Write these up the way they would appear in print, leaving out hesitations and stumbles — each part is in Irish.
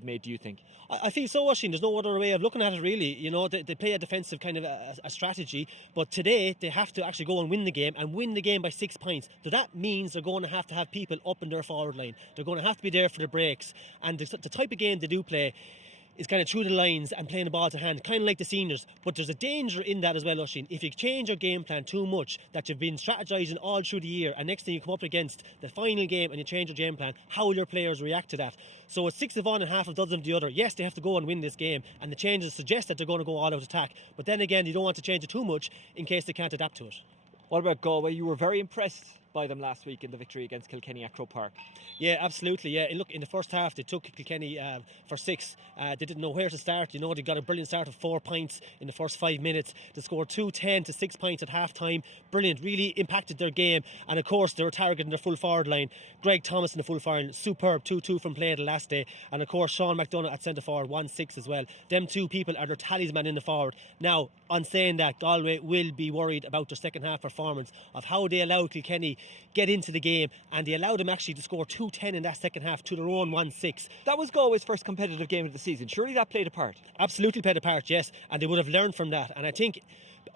they've made, do you think? I think so, Oisín. There's no other way of looking at it, really. You know, they play a defensive kind of a strategy, but today they have to actually go and win the game, and win the game by 6 points. So that means they're going to have people up in their forward line. They're going to have to be there for the breaks, and the type of game they do play is kind of through the lines and playing the ball to hand, kind of like the seniors. But there's a danger in that as well, Oisín. If you change your game plan too much, that you've been strategising all through the year, and next thing you come up against the final game and you change your game plan, how will your players react to that? So it's 6 of one and half a dozen of the other. Yes, they have to go and win this game, and the changes suggest that they're going to go all out attack. But then again, you don't want to change it too much in case they can't adapt to it. What about Galway? You were very impressed by them last week in the victory against Kilkenny at Croke Park. Yeah, absolutely. Yeah, and look, in the first half they took Kilkenny for 6. They didn't know where to start. You know, they got a brilliant start of 4 points in the first 5 minutes. They scored 10 to 6 points at half time. Brilliant, really impacted their game. And of course they were targeting their full forward line. Greg Thomas in the full forward line, superb, 2-2 from play the last day. And of course Sean McDonough at centre forward, 1-6 as well. Them two people are their talisman in the forward. Now, on saying that, Galway will be worried about their second half performance, of how they allowed Kilkenny get into the game, and they allowed them actually to score 2-10 in that second half to their own 1-6. That was Galway's first competitive game of the season. Surely that played a part? Absolutely played a part, yes, and they would have learned from that. And I think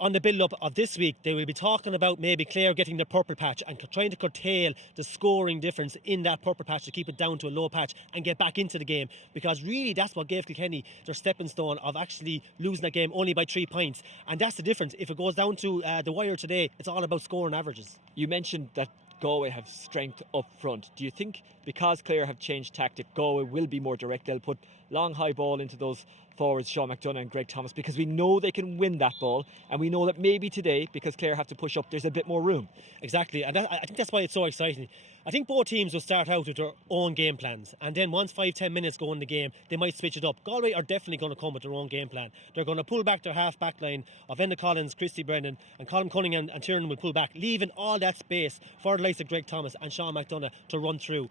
on the build-up of this week, they will be talking about maybe Clare getting their purple patch and trying to curtail the scoring difference in that purple patch to keep it down to a low patch and get back into the game, because really that's what gave Kilkenny their stepping stone of actually losing that game only by 3 points. And that's the difference. If it goes down to the wire today, it's all about scoring averages. You mentioned that Galway have strength up front. Do you think because Clare have changed tactic, Galway will be more direct? They'll put long high ball into those forwards, Sean McDonough and Greg Thomas, because we know they can win that ball, and we know that maybe today, because Clare have to push up, there's a bit more room. Exactly, and I think that's why it's so exciting. I think both teams will start out with their own game plans, and then once 5-10 minutes go in the game, they might switch it up. Galway are definitely going to come with their own game plan. They're going to pull back their half-back line of Enda Collins, Christy Brennan, and Colin Cunningham and Tiernan will pull back, leaving all that space for the likes of Greg Thomas and Sean McDonough to run through.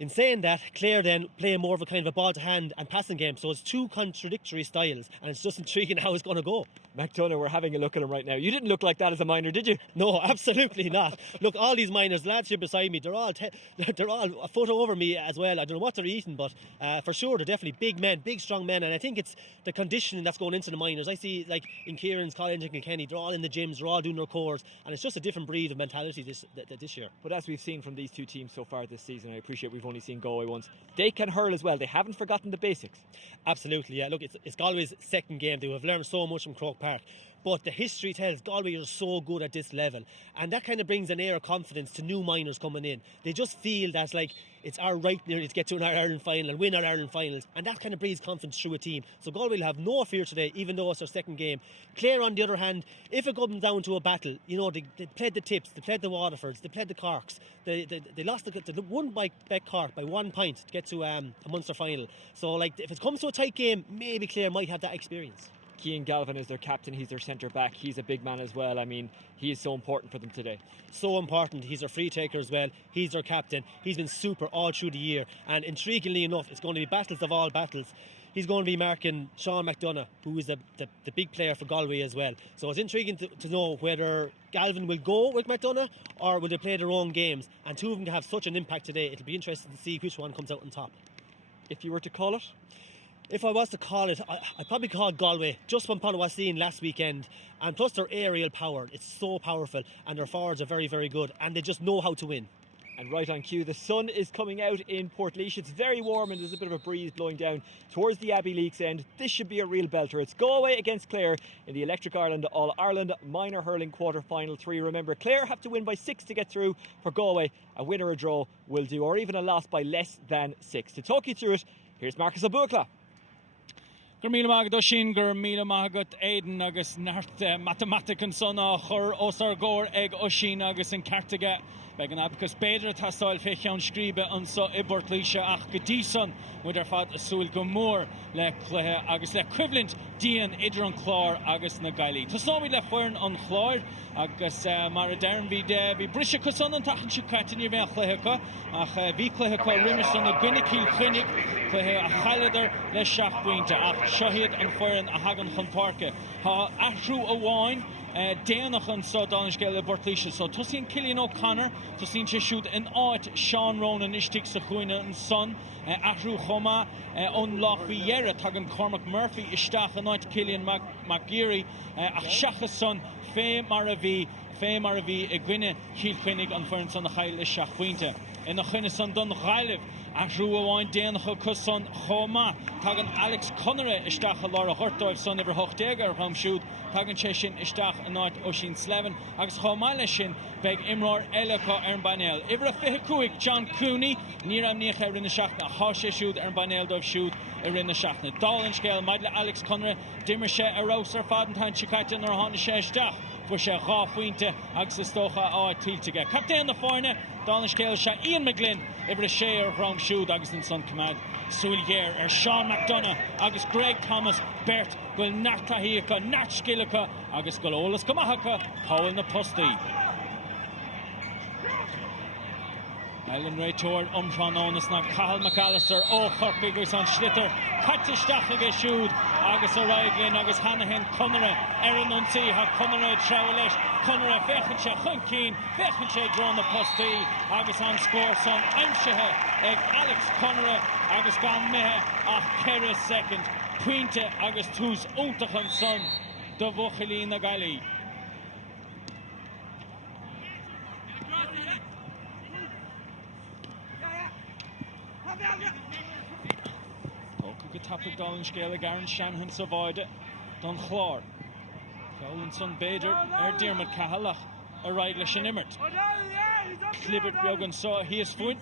In saying that, Clare then play more of a kind of a ball to hand and passing game, so it's two contradictory styles, and it's just intriguing how it's going to go. McDonough, we're having a look at him right now. You didn't look like that as a minor, did you? No, absolutely not. Look, all these minors, lads here beside me, they're all a foot over me as well. I don't know what they're eating, but for sure they're definitely big men, big strong men, and I think it's the conditioning that's going into the minors. I see, like in Kieran's College and Kilkenny, they're all in the gyms, they're all doing their cores, and it's just a different breed of mentality this year. But as we've seen from these two teams so far this season, I appreciate we've only seen Galway once, they can hurl as well. They haven't forgotten the basics. Absolutely, yeah. Look, it's Galway's second game. They have learned so much from Croke Park. But the history tells Galway are so good at this level, and that kind of brings an air of confidence to new minors coming in. They just feel that's like it's our right nearly to get to an Ireland final and win our Ireland finals, and that kind of breeds confidence through a team. So Galway will have no fear today, even though it's their second game. Clare, on the other hand, if it comes down to a battle, you know, they played the Tips, they played the Waterfords, they played the Corks. They lost they won by Cork by 1 point to get to a Munster final. So like if it comes to a tight game, maybe Clare might have that experience. Cian Galvin is their captain, he's their centre back, he's a big man as well. I mean, he is so important for them today. So important, he's their free taker as well, he's their captain, he's been super all through the year, and intriguingly enough, it's going to be battles of all battles. He's going to be marking Sean McDonough, who is the big player for Galway as well. So it's intriguing to know whether Galvin will go with McDonough or will they play their own games, and two of them have such an impact today. It'll be interesting to see which one comes out on top. If you were to call it? If I was to call it, I'd probably call Galway, just from what I was seeing last weekend, and plus their aerial power. It's so powerful, and their forwards are very, very good, and they just know how to win. And right on cue, the sun is coming out in Portlaoise. It's very warm and there's a bit of a breeze blowing down towards the Abbey Leaks end. This should be a real belter. It's Galway against Clare in the Electric Ireland All-Ireland Minor Hurling Quarter-Final 3. Remember, Clare have to win by 6 to get through. For Galway, a win or a draw will do, or even a loss by less than 6. To talk you through it, here's Marcus O'Buacla. Gur míle mágad ó sin gur míle mágad éidean agus nart mathematican son á chur os ar góir ag ó sin agus an cartaige beag an abacus beidir tá sáil fé cheann scríbe an so I Portlaoise ach go dtí son muid ar fad a súil go mór le Cluiche agus le cuiblint díon idir an Clár agus na Gaillimh. Tá snámid le foireann an Chlár agus mar a dearn bhí brise go son an tachan se cretin i bheith Cluiche co ach bhí Cluiche co rimmer son na Guinnecíl chuinnig Cluiche a chailedar le 7 pointe ach Shohiad an foireann a hagan chun Páirce. Tá Ceathrú a bháin déanach an so Dáin Scéal Portlaoise. So Tusín Cillian O'Connor, Tusín se shoot an áit Sean Ronan istig sa chuine an son, Ceathrú Choma, on Lochbhí Yera, tagan Cormac Murphy isteach an áit Cillian McGeary, ach seachas son, fé mar a bhí I gcuine Chielchuinnig an fearn son a chail is seach fuinte. In a chuine son don Gaillimh, Ceathrú amháin déanach cos son Choma, tagan Alex Connery isteach a Laura Hortáibh son iver hochtégar ram siúd, tagan sé sin isteach an áit Oisín Slevin, agus Choma lei sin beg imráir eile cá ar an banéil. Iver a fiche cuaig John Cooney, ní am níoch ar rinne seachna, há sé siúd ar an banéil dóibh siúd ar rinne seachna. Dáin Scéal maidle Alex Connery, dimmer sé a rás ar fad an tain Chicaiten ar hána sé isteach. Fu sé gá fuinte agus is tócha áit tíltige. Captain na fáine, Dáin Scéal se Ian McGlynn, iver a sé ar ram siúd agus an son cumad. Suilgéir ar Sean McDonough agus Greg Thomas Bert gwyl nartahiacha, nartskilicha agus gwyl ólas gomahacha Paul na postaí. Ellen Raytor Umtron ónas na Cathal McAllister ó Chorcaigh an Schlitter Cattisteach ag siúd agus a Raiglin agus Hanahan Connery an Unsi ha Connery Trowlesh Connery fechan sé chun cín fechan sé drón na postaí agus an scór son aimsethe ag Alex Connery agus gan methe ach ceire second puinte agus tús úntachan son do bhuachilí na Gaillimh. Tapig Dáin Scéal Garan Shanahan sa bhaide don Clár. Fáiln son Beidir Diarmid Cahalach a Raigle sin immert. Clibbert beagán so híos fuin.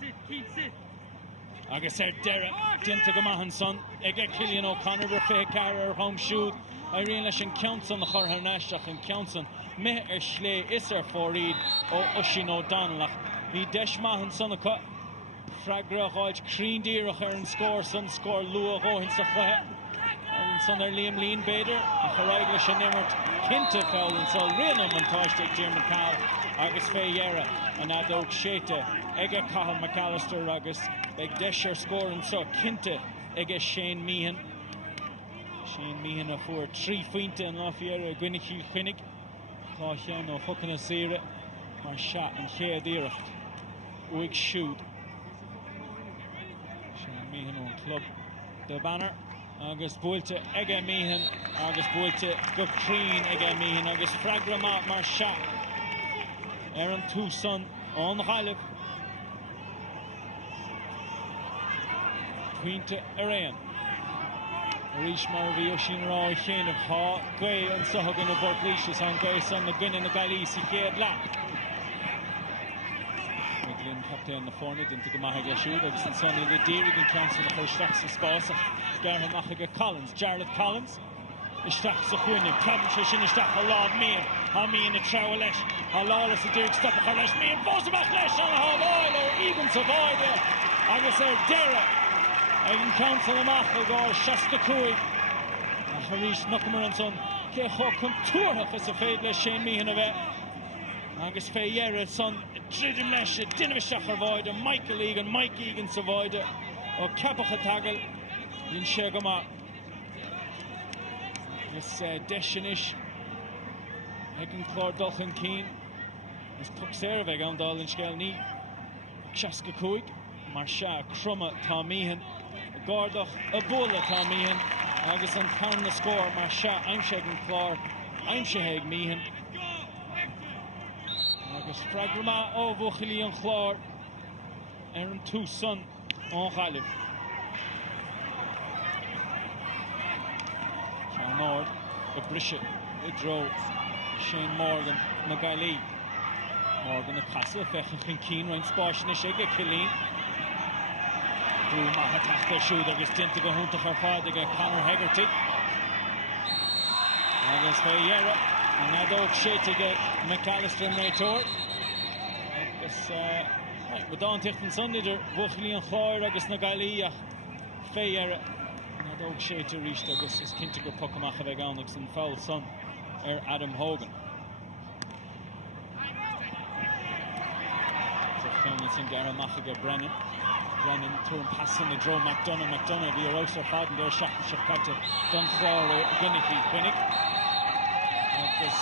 Agus Dere dinta go maithan son ag Cillian O'Connor ar fé cara ar home shoot. Irene leis an ceansan na chortha neisteach an ceansan. Mé slé is fóríd ó Oisín O'Donnellach. Bhí deis maithan son a cut. Fragra Hodge Crean Deerach an score son score Lua Rohin sa chwe and son Liam Lean Bader a Raigle sin immert Kinte foul and so Rianum an táiste Diarmid Cahill agus fé Yera an adóg séite ige Cathal McAllister agus ag deisir score and so Kinte ige Shane Meehan a fuair 3 fuinte an láfiar a Gwynne Chielchuinnig tá cheann ó Huchan a Sire mar sha an chéad iirecht uig siúd Meehan on club the banner agus builte ige Meehan agus builte go Crean ige Meehan agus fragra mar sha Aaron Tucson on Gaillimh Puinte Arain Rish mar bhí Oisín rá chéanamh há Gae an sohagan na Portlaoise an Gae son na Gwynne na Gaillimh sa chéad lá Captain na fórne dinta go maithe siúd agus an son the Deering an council na chuisteach sa spása Gartha maithe Collins, Jarlath Collins isteach sa chuine, Cabin sé sin isteach a lád Meehan a Meehan na trabha leis a lálas a Deering stopach leis Meehan bósamach leis an hábáil ar even sa báide agus Dere ag an council amach a gáil 65 a Harís Nuckamar an son cé cho contúrthach is a féad leis Shane Meehan a bheith agus fé Yera son Tridim leis Dinmh seach ar bhaide Michael Egan, Mike Egan sa bhaide ó ceapacha tagail hín sé go maith is deisianis ag an Clár dulchan cín is tuc séir bheith an Dáin Scéal ní 65 mar se crumma tá Meehan gáardach a bula tá Meehan agus an tan na scór mar se aimse an Clár aimse ag Meehan agus fragrama ó bhuachilí an Clár ar an Tucson on Gaillimh. Sean Nord a brise I dro Shane Morgan na Gaillimh. Morgan a castle fechan chun cín roinn spáisne sé go Cilleen. Drú maithe tachtar siúd agus dinta go húntach ar fád ag Conor Hegarty. Agus fé Yera an adóg séite go McAllister an Raytor. Agus Bdáin ticht an son idir bhuachilí an Chlár agus na Gaillimh ach fé Yera an adóg séite ríist agus is cinnte gur pucamach a bheith ann agus an foul son ar Adam Hogan. It's in Garamach go Brennan to an passing the draw McDonough via Rosa Faden there shot Shakata Dunflower Gunnicky Quinnick agus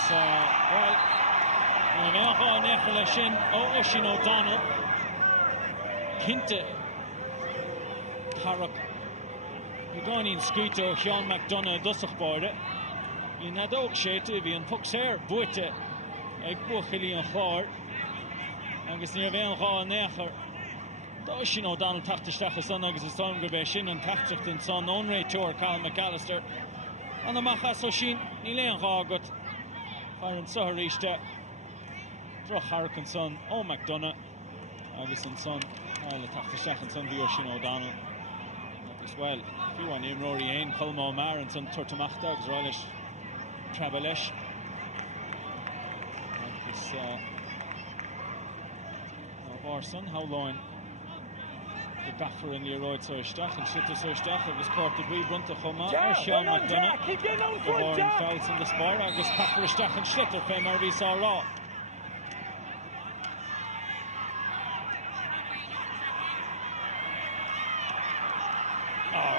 well na bheá nechar lei sin ó Oisin O'Donnell cinnte Páirc i gáinín scríte ó Seán McDonagh dosach báire i nadóg séte bhí an puc séir buite ag buchilí an Clár agus ní bhean gá nechar Oisin O'Donnell tachtasteach san agus is táim go bheith sin an tachtacht an san ónréiteoir Callum McAllister an amachchas ó sin ní léon gá agat fear an sothríiste droch Páirc an son ó McDonagh agus an son le tachtasteach an son bhí Oisin O'Donnell agus well fiúhain imróí aon Colmá mar an son tuairtamachta agus rá leis treba leis agus bhar son Howláin the gaffer in the road so stach and shit so stach agus court the brunta choma Seán McDonagh the Warren fouls in the spar agus gaffer stach and schlitter fe mar vi sa ra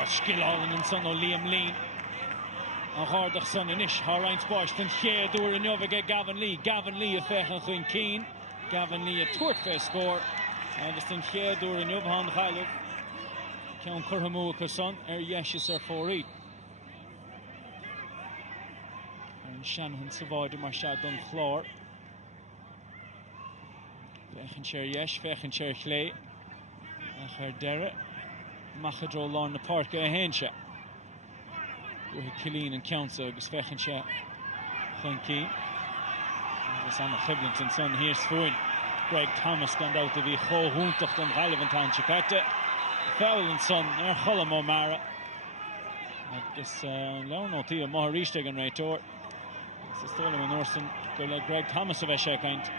skill all in son o Liam Lean a hardach son in ish Harain's bost and chéadúr in jovige Gavin Lee a fechan chuin Keane Gavin Lee a tuairt fe score agus an chéadúr in jobhan Gaillimh ceann curthamú go son yeis fórí an Shanahan sa bháide mar se don Clár fechan sér yeis fechan sér chlé a chuir deire machadró lán na Páirc a héinse with Cilín and Council agus fechan sé chun Keane agus anna Chiblinton son here's fúin Greg Thomas gone out to be chóhúntacht an Gaillimh an tan Chicate foul and son cholam ó mara agus leanótaí a maithríiste an réiteoir sa stóla an Orson go le Greg Thomas a bheith sé caint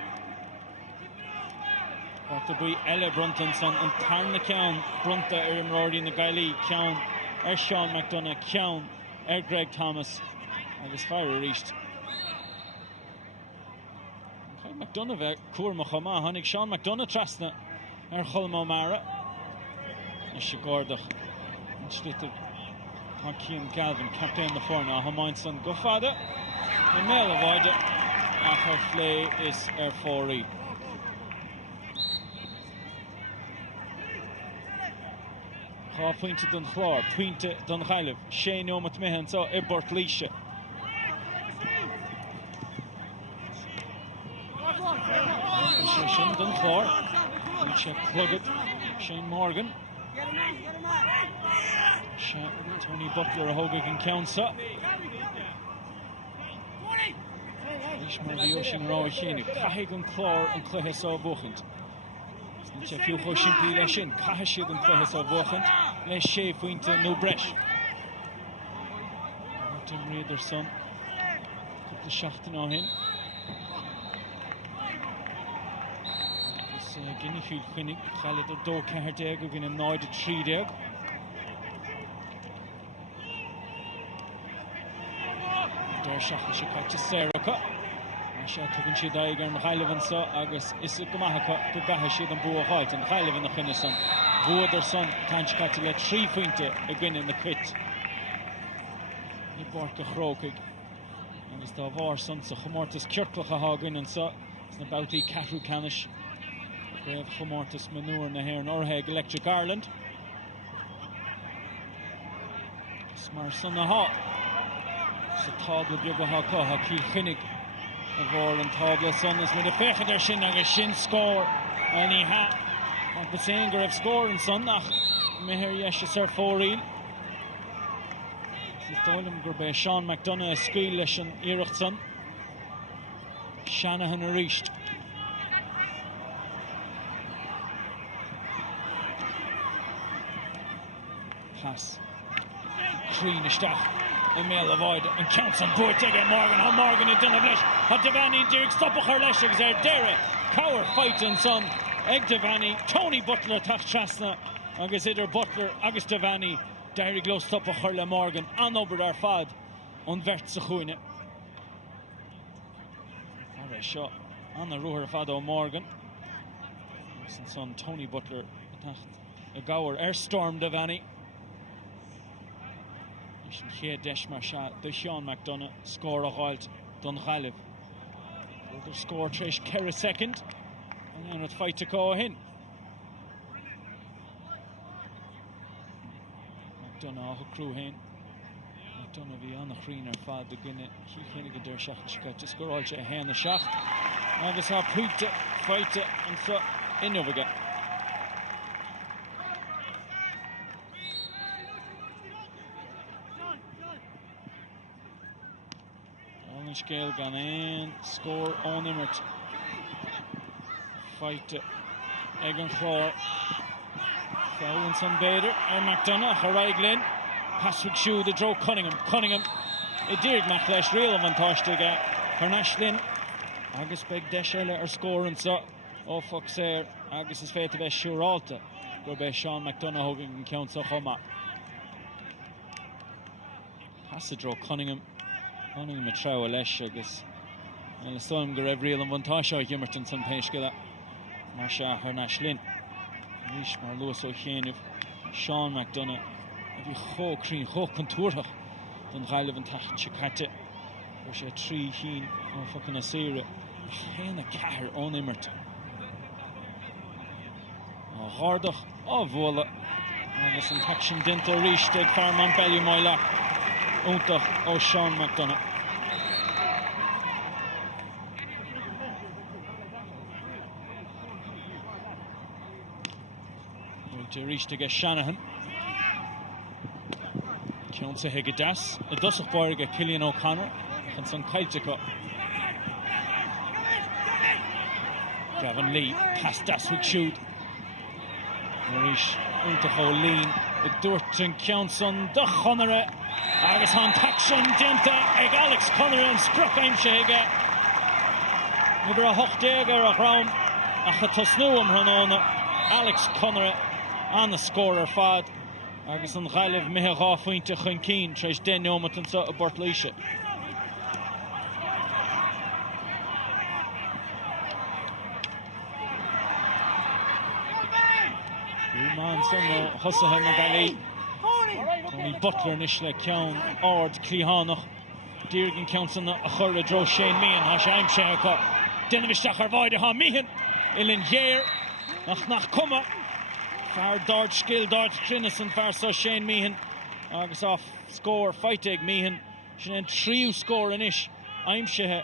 to be eile bruntan son an tarna ceann brunta imróí na Gailí ceann Seán McDonagh ceann Greg Thomas agus fear ríist McDonagh bheith cuairma chomá tháinig Seán McDonagh trasna cholam ó mara is sé gáardach an slitter tá Cian Galvin captain na fórna a hamáin son go fada na méle bhaide a chuir chlé is fórí Cá pointe don Clár, pointe don Gaillimh, Shane Omat Mehan so Portlaoise. Shane don Clár, Cluiche Clugget, Shane Morgan. Tony Butler a hogig in Counsa. Ishmael the Ocean Raw Shane, Cahig and Clár and Cluiche so Bochent. Níl fiú cho siimplí leis sin caitheadh siad an cluiche ó bhuachant leis sé faointe nó breis. Tim Rieder son cúpla seachtain á hin. Agus Guinea fiúil chuinnig chailid ar 2-4 go gine 9-3. Dar seachtain se caite Séracha. Se tugann siad aig ar na Gaillimh sa agus is go maithacha go gatha siad an bua háit an Gaillimh na chuine son bhuaidir son tainteáte le 3 pointe a gine na cuit i Páirc a chrócaig agus dá bhar son sa chomórtas ceirclacha hágainn sa is na boutaí Ceathrú canis raibh chomórtas Mionúr na hhéir an orthaig Electric Ireland is mar son na há sa tábla beag a há cíl chuinnig a bhór an tábla son is mid a fechaidir sin agus sin scór an í ha an go sé go raibh scór an son ach mithir yeis ar fóríl is dóilm gur bé Seán McDonagh a scaoil leis an iirecht son Shanahan a ríist pass Crín isteach I méle bhaide an ceann an búirt ag Morgan ha Morgan I duna bleis ha Devaney dúigh stoppach ar leis agus deire Cower fighting son ag Devaney Tony Butler tacht trasna agus idir Butler agus Devaney deire gló stoppach ar le Morgan an obair ar fad an bheirt sa chuine ar seo an a ruair fad ó Morgan agus an son Tony Butler tacht a gawer Storm Devaney Chéad deis mar se de Seán McDonagh scór a gháilt Don Gaillimh. Their score Trish Kerr second. And then it's fight to go in. McDonough Ceathru hen. McDonough bhí an chrín ar fad de gine chénig go dúir seach scat just go ráilte a hen a seach. Agus á puite fighte an so innovaga. Alan scale gan in score on Immert. Fighte Egan Clár. Foul and some Bader and McDonough, Haraiglin, Patrick Shoe, the draw Cunningham, it did Maclesh real avantage Harnashlin, Agus Beg Deshella are scoring so, oh fuck sir, Agus is fair to be sure alta, go by Sean McDonough Hogan count so Homa. Pass the draw Cunningham a trow Lesh, Agus, and the storm go real avantage Gimmerton some Peshkilla, Marsha Harnashlin. Rish mar Lewis O'Shane Sean McDonough if you ho crean ho contourach don Gaillimh an tach chicate or she 3 heen on fucking a sere hen a car on Immert Mhórdha vola and this infection dental reach take farman belly my lock untach o Sean McDonough. To reach to get Shanahan. Counts a Higadas. A dusach Páirc Cillian O'Connor. And some Kaitiko. Gavin Lee. Past Daswick shoot. Marish Untaho Lean. The Durton counts on the Connery. Agus on Taxon Denta. Eg Alex Connery and Spruckheim Shega. Never a Hochdega a Round. Achatosnuum Ranona. Alex Connery. On the scorer fad agus an Gaillimh mithe gá faointe chun cín treis den nómat an so a Portlaoise. Rúmán son hosathe na Gaillimh. Tony Butler nisle ceann ard Cluiche Dírgan ceann a chur a dro Shane Meehan ha sé aimse acu. Denna bhisteach ar bhaide ha Meehan Ilin Géir nach cuma. Far dart skill dart Trinnis and far so Shane Meehan agus off score fight ag Meehan sin trio score in ish aimshe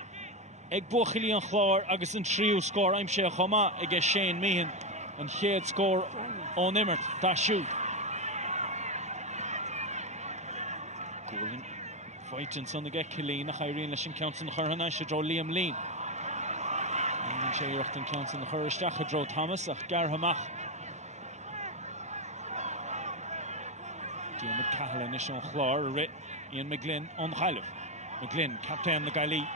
ag Buchili an Clár agus an trio score aimshe choma ag Shane Meehan and head score on Immert that shoot Golden fighting son ag Cillian nach Irene leis counts in Ceannais se draw Liam Lean and sé rochtan counts in the Churisteach a draw Thomas ach Garhamach Diarmid Cahallan is on Clár rit Ian McGlynn on Gaillimh. McGlynn, captain the Gaillimh.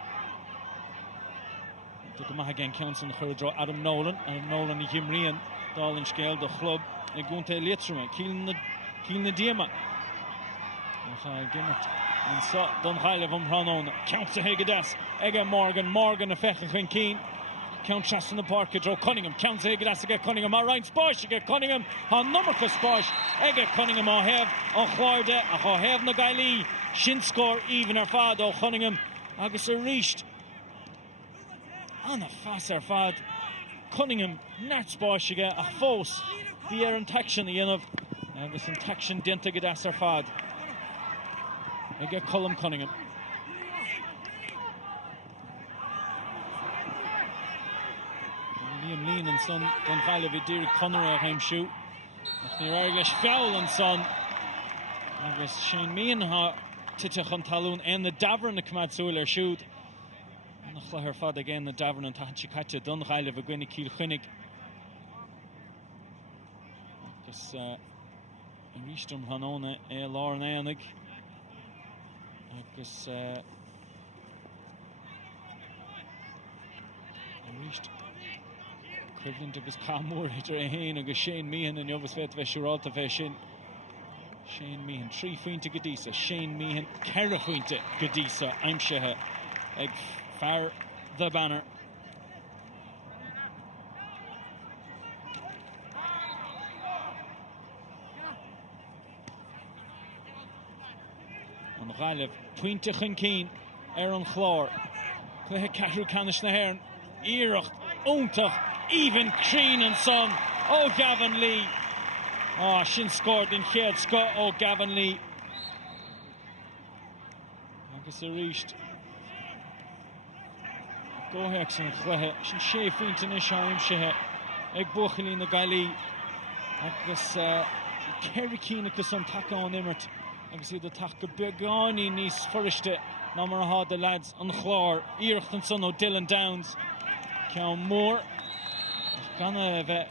Took him again counts on the Churdraw Adam Nolan the Gimrian, Darlin Scale, the club, the Gunte Lietzerman, killing the Diema. And so Don Gaillimh Ranon, counts the Higadas, Ega Morgan a Fechachin Keen. Count Chaston the Park, draw Cunningham, counts Higadas to get Cunningham, Ryan Sposh, to get Cunningham, on number for Sposh, Ega Cunningham, on Mhórdha, on Hev na Gaillimh, Shin score, even ar fad, on Cunningham, Agus a reached, on a fast ar fad, Cunningham, Nat Sposh, to get a false, the air intaction, the end of, Agus intaction, Denta Gadas ar fad, Ega Cullum Cunningham. Liam Lean and son Don Gaillimh Derek Connery heim shoot. Nach ní Irish foul and son. Agus Shane Meehan ha titach an talún and the Davern the Kamad Suler shoot. And the her fad again the Davern and Tachikatcha Don Gaillimh a gwinnig Kiel Chunnig. Agus Ristum Hanona Lauren Anig. Agus Ristum equivalent of his Camor hitter a hain agus Shane Meehan and Jovis vet Vesheralta Veshin Shane Meehan 3 fointe Gadisa Shane Meehan Kera fointe Gadisa Aimshehe ag far the banner on Gaillimh pointe Chinkeen Aaron Clár Cluiche Ceathrú Canis na Hairn. Iirecht, Úntach, even Crean and son. Oh, Gavin Lee. Oh, sin scored in Chéad Scott. Oh, Gavin Lee. Agus a ríist. Go hex an Cluiche. Sin sé fúnta is aimsithe. Ag buachalí na Gaillimh. Agus Kerry Keane agus an takeán immert. Agus iad a take go beagání níos foriste ná mar a há de lads an Clár. Iirecht an son ó Dylan Downs. Ceann Mór. Ganna bheith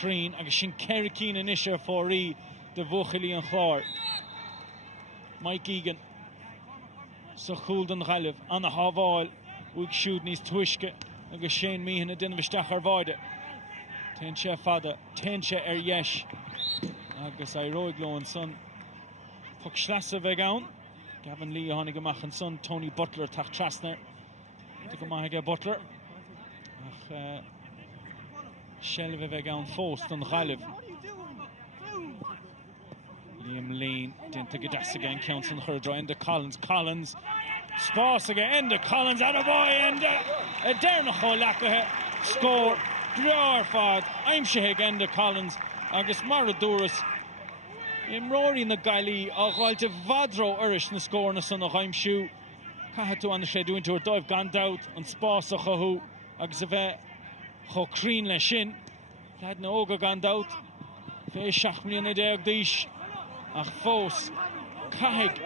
Crean agus sin Kerry Keane in isir fórí de bhuachalí an Clár. Mike Egan. So chúl den Gaillimh an a hábháil uig siúd níos tuisce agus Shane Meehan a duine bhisteach ar bhaide. Tense fada, tense yes. Agus I roig lo an son. Puck Schlassa bheith ann. Gavin Lee a tháinig amach an son. Tony Butler tach trasner. Tá go maithe Butler. Ach Shelve bheith ann fóst an Gaillimh. Liam Lean dinta go das again counts an churdra into Collins spás again into Collins out of boy and a derna cholacha score Drar fad aimsithe into Collins agus Maraduras Rory na Gaillimh a ghailte vadro irish na score na son a aimsú cahatú an sé doing to a dive gandout an spás a chahu agus a bheith cho Crean le sin lad na óga gandout fé 7 milliún ag díis ach fós caithig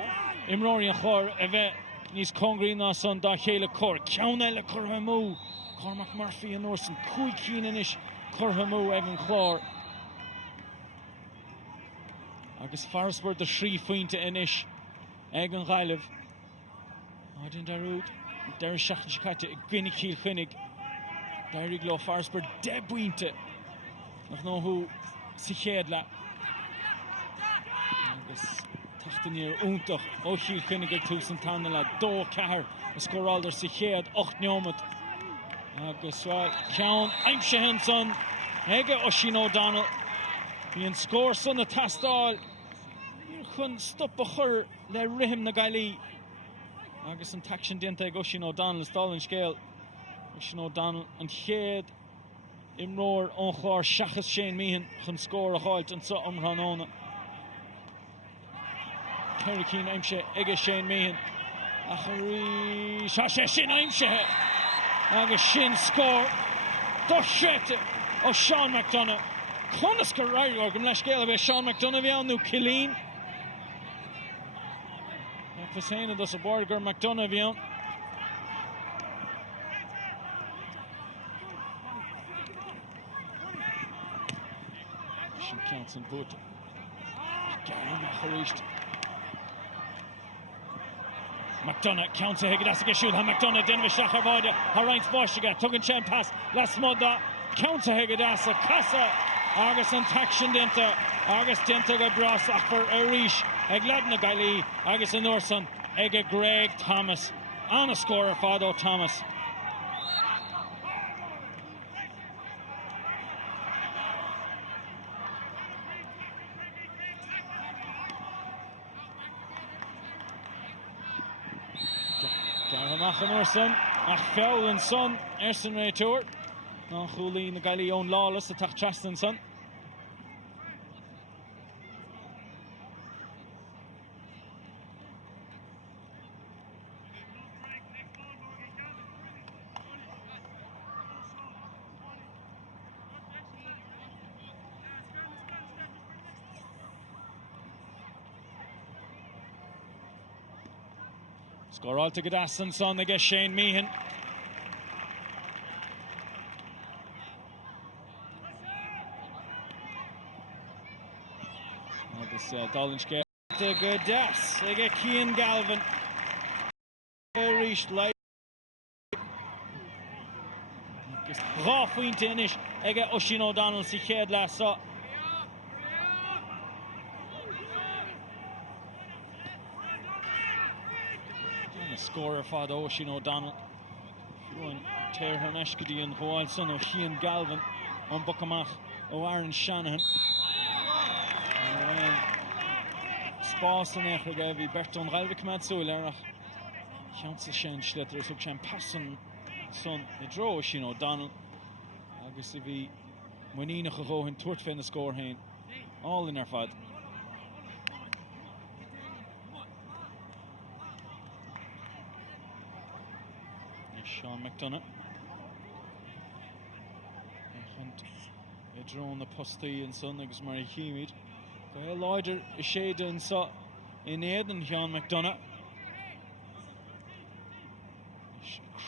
imróí an chóir a bheith níos congrí ná son dá chéile cór ceann eile curtha mú Cormac Murphy an Orson cúig cían inis curtha mú ag an Clár agus Farrisburg de srí faointe inis ag an Gaillimh áidin darúd deir seachtain sicáte ag gcuine cíl chuinnig dairí gló Farrisburg de buinte nach nóthú sa chéad le agus tachtaníir úntach ó chiil chuinnig ag tús an tanna le 2-4 a scóráldar sa chéad 8 neomad agus ceann aimsithe son ige Oisín O'Donnell bhí an scór son a tastáil chun stop a chur le rithim na Gaillimh agus an tac sin dinta ag Oisín O'Donnell stáil an scéal Oisín O'Donnell an chéad imróir ón Chlár seachas Shane Meehan chun scór a cháilt an sa omrhanóna Kerry Keane aimse ige Shane Meehan a chuí sé sin aimsithe agus sin scór do sete ó Sean McDonough conas go rair orgam leis scéal a bheith Sean McDonough bheann nó Cilleen agus héanana dos a borgur McDonough bheann sin counts an boot Gaillimh a choríist McDonough counts a higged as a shoot. McDonough den bhisteach ar bhaide. Ryan Boisige tugann sin pass. Las Mhórdha counts a higged as a casa. Agus an taction dinta. Agus dinta go bras achar a ríis. Ag lad na Gaillimh. Agus an Orson. Ag a Greg Thomas. An a scorer Fado Thomas. Garhamach an Orson, ach foul and son, Erson Ray Tour. No Chulí na Gaillimh own lawless, a tach Chaston son. Score all to Gadasson son against Shane Meehan. This Dolinske to Gadas against Cian Galvin. Reached light. Raw point inish against Oisín O'Donnell si chéad last saw. Scorer fad Oisín O'Donnell. Ruin tear her neshkadi and Hoyle son of Cian Galvin on Buckamach o Aaron Shanahan. Spas and Echregavi Berton Galvik Matsul Erach. Chance Shen Schlitter so Chan Passon son I dro sin O'Donnell agus I bhí muíach a ggóhann tuairt fin na scór hain all in ar fad. Sean McDonough I dro na postaí an son agus mar chiimiid go leidir I séide an sa in éan Sean McDonough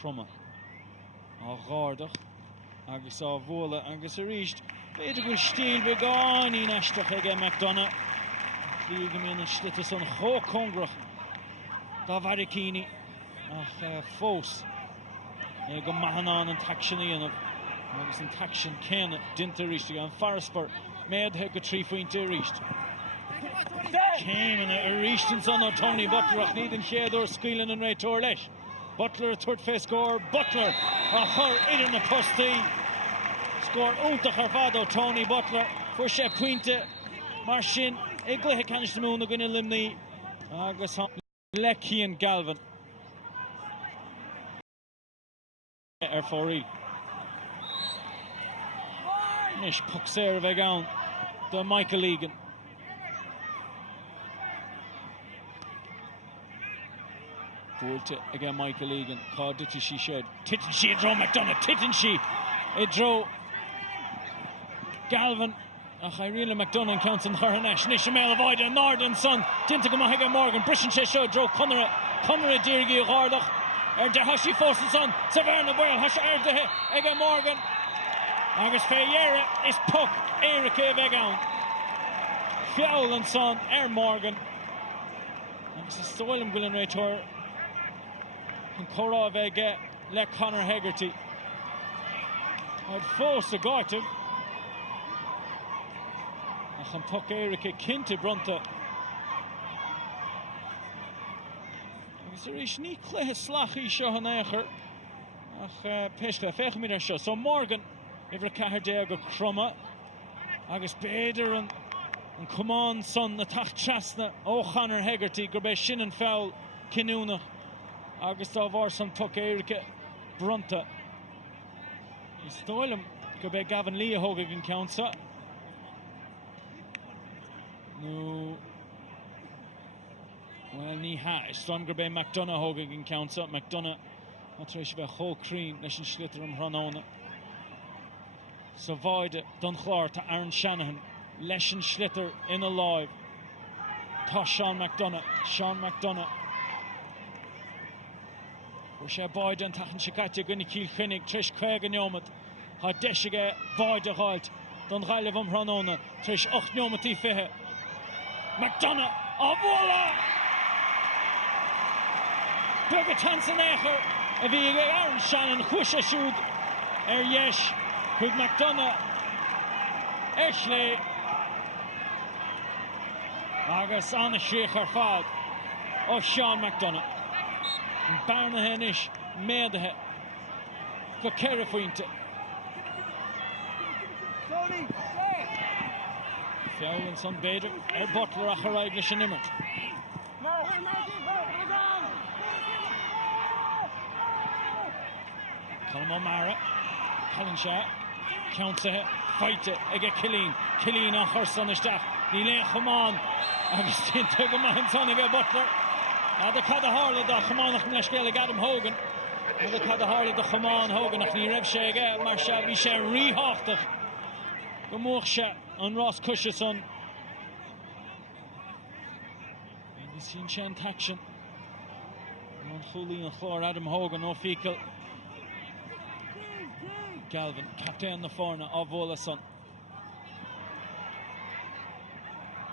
Crumma á gáardach agus á bhóla agus a ríist beidir go stíl be gáin eisteach ag McDonough lí go míon an slite son chócongrach dá bharicíní ach fós go mahanán an taction íanamh agus an taction céanna dinta ríist an Farspur méadthe go trí faointe ríist céim a ríist an son ó Tony Butler ach níd an chéadúir scaoileann an réiteoir leis Butler tuairt fé scór Butler a chur idir na postaí scór úntach ar fad ó Tony Butler fuair sé puinte mar sin ag gluthe canis na múna gine limnaí agus lecíonn Galvin ar fórí Nis puck séir bheith ann do Michael Egan Búilte again Michael Egan cá dití sí séid titan sí I dro McDonough titan sí I dro Galvin ach I riile McDonough counts an Ceannais nis mé a bhaide an Northern son dinta go maithe Morgan brisin sé seo dro Conra dírigaí a gáardach de hasí fósan son sa bhar na bhil has airdathe ag Morgan agus fé dhéire is puck Éirice bheith ann fiall an son Morgan agus is stoilm goil an réiteoir an chorá bheith le Conor Hegarty ag fós a gáitimh ach an puck Éirice cinnte bronta agus ar is ní cluiche slachaí seo an éair ach peisce féchmid ar seo so Morgan ifir cahardé go Crumma agus beidir an cumán son na tacht trasna ó Conor Hegarty gur bé sin an foul cinúnach agus tá bhar san puck Éirice bronta is stoilm go bé Gavin Lee a thóga an countsa nó well ní ha is strom gur bé McDonough thóga an countsa McDonough a tréis bheith chócrín leis an slitar an hranóna so bhaide don Clár tá Aaron Shanahan leis an slitar ina láimh tá Sean McDonough fuair sé báide an tachan sicaite gona cíl chuinnig tris chuig an neomad tá deisige báide gáilt don Gaillimh am hranóna tris 8 neomatí fithe McDonough á bhóla Bega Tansan éair a bhí Aaron Shanahan chuise siúd dheis chuig McDonough Ashley agus anna sríoch ar fad ó Sean McDonough an bearnathe inis méadathe go ceithre faointe fiall an son beidir ar Butler a choráig leis an imirt Colm O'Mara Colin sé countsa fighte ag Cilleen a chur san isteach ní léon chumán agus tínta go maithe son ag Butler a de cad a hála do chumánach na scéal ag Adam Hogan a de cad a hála do chumán Hogan ach ní raibh sé ag mar se bhí sé ríthachtaach go móch sé an Ross Cluiche son agus sin sé an taction an chulí an chlár Adam Hogan ó ficail Galvin, captain na fórna á bhóla son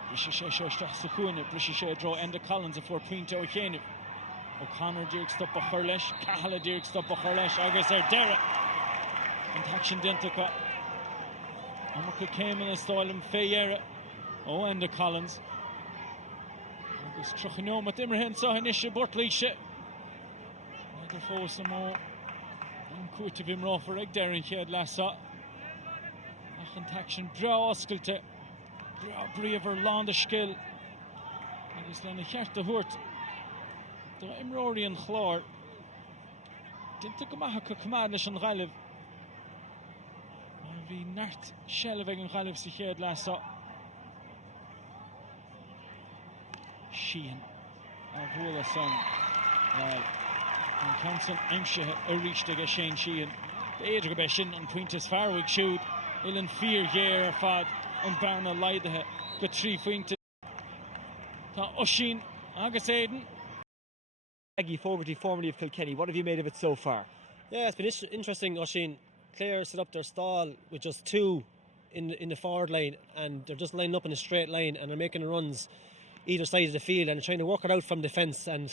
brise sé seo isteach sa chuaine brise sé dro Enda Collins a fuair puinte ó chéanamh O'Connor dírig stop a chur leis Cahala dírig stop a chur leis agus ar deire an taction dinta go amach go céimeann is stáilm fédhéire ó Enda Collins agus trochanómat immerhin sa inisise Portlaoise idir fós am ó an cuaite bhím ráfar ag deirinn chéad lesa ach an taction bra oscailte bra bríomhar lán de scill agus lena cheart a thuairt do imróirí an Clár Dinta go maithe go cumad leis an Gaillimh. Bhí neart sell ag an Gaillimh sa chéad leasa. Sheehan a bhuala son. Well, an Conson aimsithe a ríiste go Shane Sheehan. Beidir go bheith sin an pointas fearrúig siúd. Ilan fear géir ar fad an barna leidathe go trí pointe. Tá Oisín agus Aidan. Aggie forward, formerly of Kilkenny. What have you made of it so far? Yeah, it's been interesting. Oisín, Clare set up their stall with just two in the forward line, and they're just lining up in a straight line and they're making runs either side of the field and trying to work it out from defence. And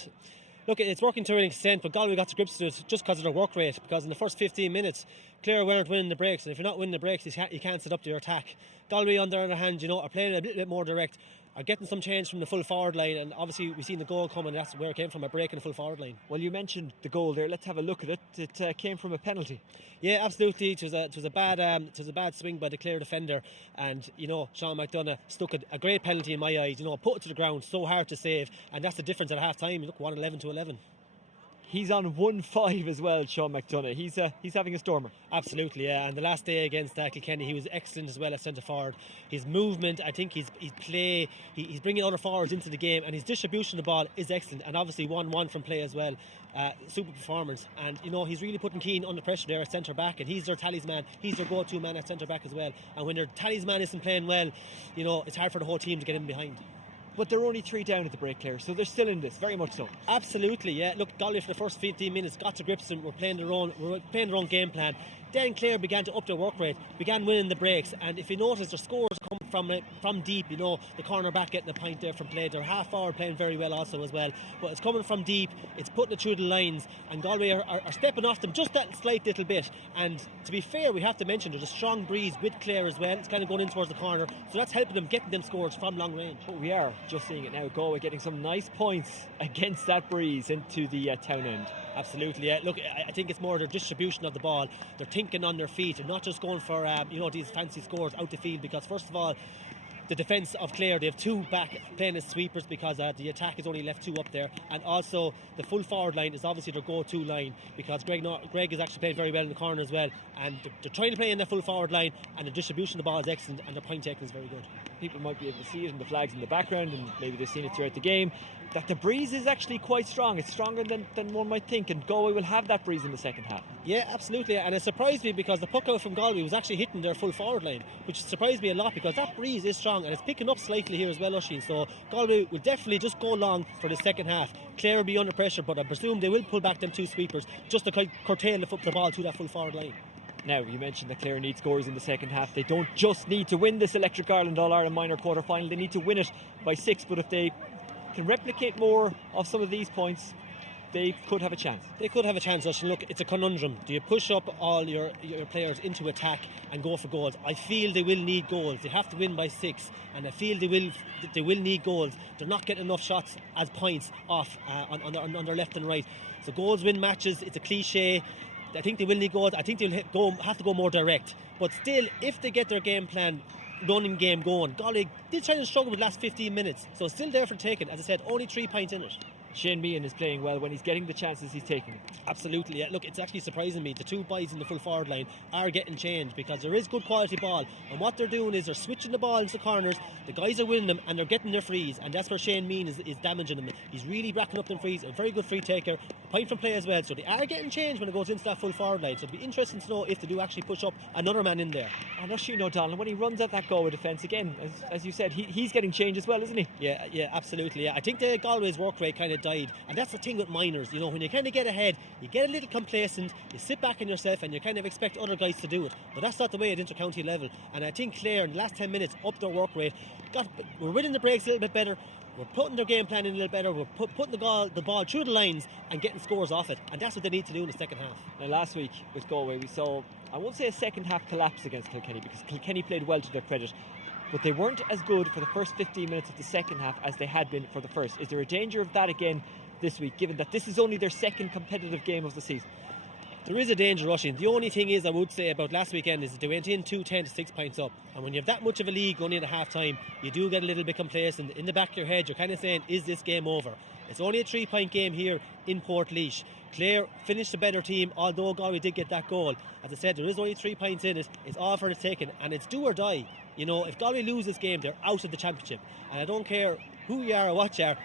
look, it's working to an extent, but Galway got to grips to it just because of their work rate, because in the first 15 minutes Clare weren't winning the breaks, and if you're not winning the breaks you can't set up to your attack. Galway on the other hand, you know, are playing a little bit more direct, are getting some change from the full forward line, and obviously we've seen the goal come, and that's where it came from, a break in the full forward line. Well, you mentioned the goal there. Let's have a look at it. It came from a penalty. Yeah, absolutely. It was a bad swing by the Clare defender, and you know, Sean McDonough stuck a great penalty in my eyes. You know, put it to the ground, so hard to save, and that's the difference at half time. Look, 1-11 to 11. He's on 1-5 as well, Sean McDonough. He's having a stormer. Absolutely, yeah. And the last day against Kilkenny, he was excellent as well as centre forward. His movement, I think his play, he's bringing other forwards into the game, and his distribution of the ball is excellent. And obviously 1-1 from play as well. Super performance. And you know, he's really putting Keane under pressure there at centre back, and he's their talisman. He's their go-to man at centre back as well. And when their talisman isn't playing well, you know, it's hard for the whole team to get in behind. But they're only 3 down at the break, Clare, so they're still in this, very much so. Absolutely, yeah. Look, Galway for the first 15 minutes got to grips and were playing their own game plan. Then Clare began to up their work rate, began winning the breaks, and if you notice, their scores come from deep. You know, the corner back getting a point there from play. They're half forward playing very well also as well, but it's coming from deep, it's putting it through the lines, and Galway are stepping off them just that slight little bit. And to be fair, we have to mention there's a strong breeze with Clare as well. It's kind of going in towards the corner, so that's helping them getting them scores from long range. But we are just seeing it now. Galway getting some nice points against that breeze into the town end. Absolutely, yeah. Look, I think it's more their distribution of the ball. They're thinking on their feet. They're not just going for you know, these fancy scores out the field, because first of all, the defence of Clare, they have 2 back playing as sweepers because the attack is only left 2 up there, and also the full forward line is obviously their go-to line, because Greg is actually playing very well in the corner as well, and they're trying to play in that full forward line, and the distribution of the ball is excellent, and their point taking is very good. People might be able to see it in the flags in the background, and maybe they've seen it throughout the game, that the breeze is actually quite strong. It's stronger than one might think, and Galway will have that breeze in the second half. Yeah, absolutely, and it surprised me because the puck out from Galway was actually hitting their full forward line, which surprised me a lot, because that breeze is strong and it's picking up slightly here as well, Oisín. So Galway will definitely just go long for the second half. Clare will be under pressure, but I presume they will pull back them 2 sweepers just to curtail the ball to that full forward line. Now, you mentioned that Clare need scores in the second half. They don't just need to win this Electric Ireland All-Ireland minor quarter-final, they need to win it by 6, but if they can replicate more of some of these points, they could have a chance. They could have a chance, Oisín. Look, it's a conundrum. Do you push up all your players into attack and go for goals? I feel they will need goals. They have to win by 6, and I feel they will need goals. They're not getting enough shots as points off on their left and right. So goals win matches. It's a cliche. I think they will need goals. I think they'll have to go more direct. But still, if they get their game plan, running game going, Galway did try to struggle with the last 15 minutes. So still there for taking. As I said, only 3 points in it. Shane Meehan is playing well when he's getting the chances he's taking. Absolutely, yeah. Look, it's actually surprising me. The 2 boys in the full forward line are getting changed, because there is good quality ball, and what they're doing is they're switching the ball into the corners. The guys are winning them and they're getting their frees, and that's where Shane Meehan is damaging them. He's really racking up them frees, a very good free taker, a point from play as well. So they are getting changed when it goes into that full forward line. So it'll be interesting to know if they do actually push up another man in there. And Oisín O'Donnell, when he runs at that Galway defence again, as you said, he's getting changed as well, isn't he? Yeah, absolutely. Yeah. I think the Galway's work rate kind of died, and that's the thing with minors. You know, when you kind of get ahead, you get a little complacent, you sit back in yourself, and you kind of expect other guys to do it. But that's not the way at inter-county level. And I think Clare in the last 10 minutes upped their work rate. We're winning the breaks a little bit better. We're putting their game plan in a little better. We're putting the ball through the lines and getting scores off it. And that's what they need to do in the second half. Now, last week with Galway, we saw, I won't say a second half collapse against Kilkenny, because Kilkenny played well to their credit, but they weren't as good for the first 15 minutes of the second half as they had been for the first. Is there a danger of that again this week, given that this is only their second competitive game of the season? There is a danger, Oisín. The only thing is, I would say about last weekend, is that they went in 2-10 to 6 points up, and when you have that much of a lead going into half time, you do get a little bit complacent. In the back of your head, you're kind of saying, is this game over? It's only a 3-point game here in Portlaoise. Clare finished a better team, although Galway did get that goal. As I said, there is only 3 points in it. It's all for the taking, and it's do or die. You know, if Galway lose this game, they're out of the championship. And I don't care who you are or what you are,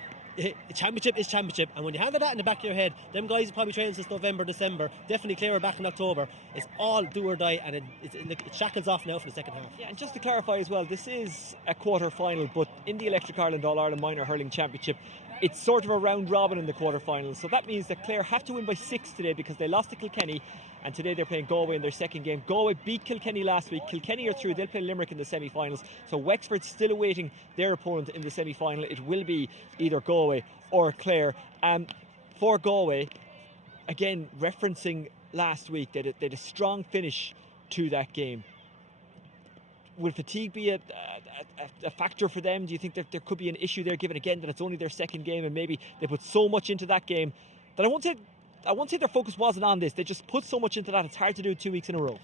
championship is championship. And when you have that in the back of your head, them guys have probably trained since November, December, definitely Clare back in October. It's all do or die, and it shackles off now for the second half. Yeah, and just to clarify as well, this is a quarter-final, but in the Electric Ireland All-Ireland Minor Hurling Championship, it's sort of a round robin in the quarter-finals. So that means that Clare have to win by 6 today because they lost to Kilkenny, and today they're playing Galway in their second game. Galway beat Kilkenny last week. Kilkenny are through. They'll play Limerick in the semi-finals. So Wexford's still awaiting their opponent in the semi-final. It will be either Galway or Clare. For Galway, again, referencing last week, they had a strong finish to that game. Will fatigue be a factor for them? Do you think that there could be an issue there, given again that it's only their second game and maybe they put so much into that game that I won't say their focus wasn't on this. They just put so much into that. It's hard to do 2 weeks in a row.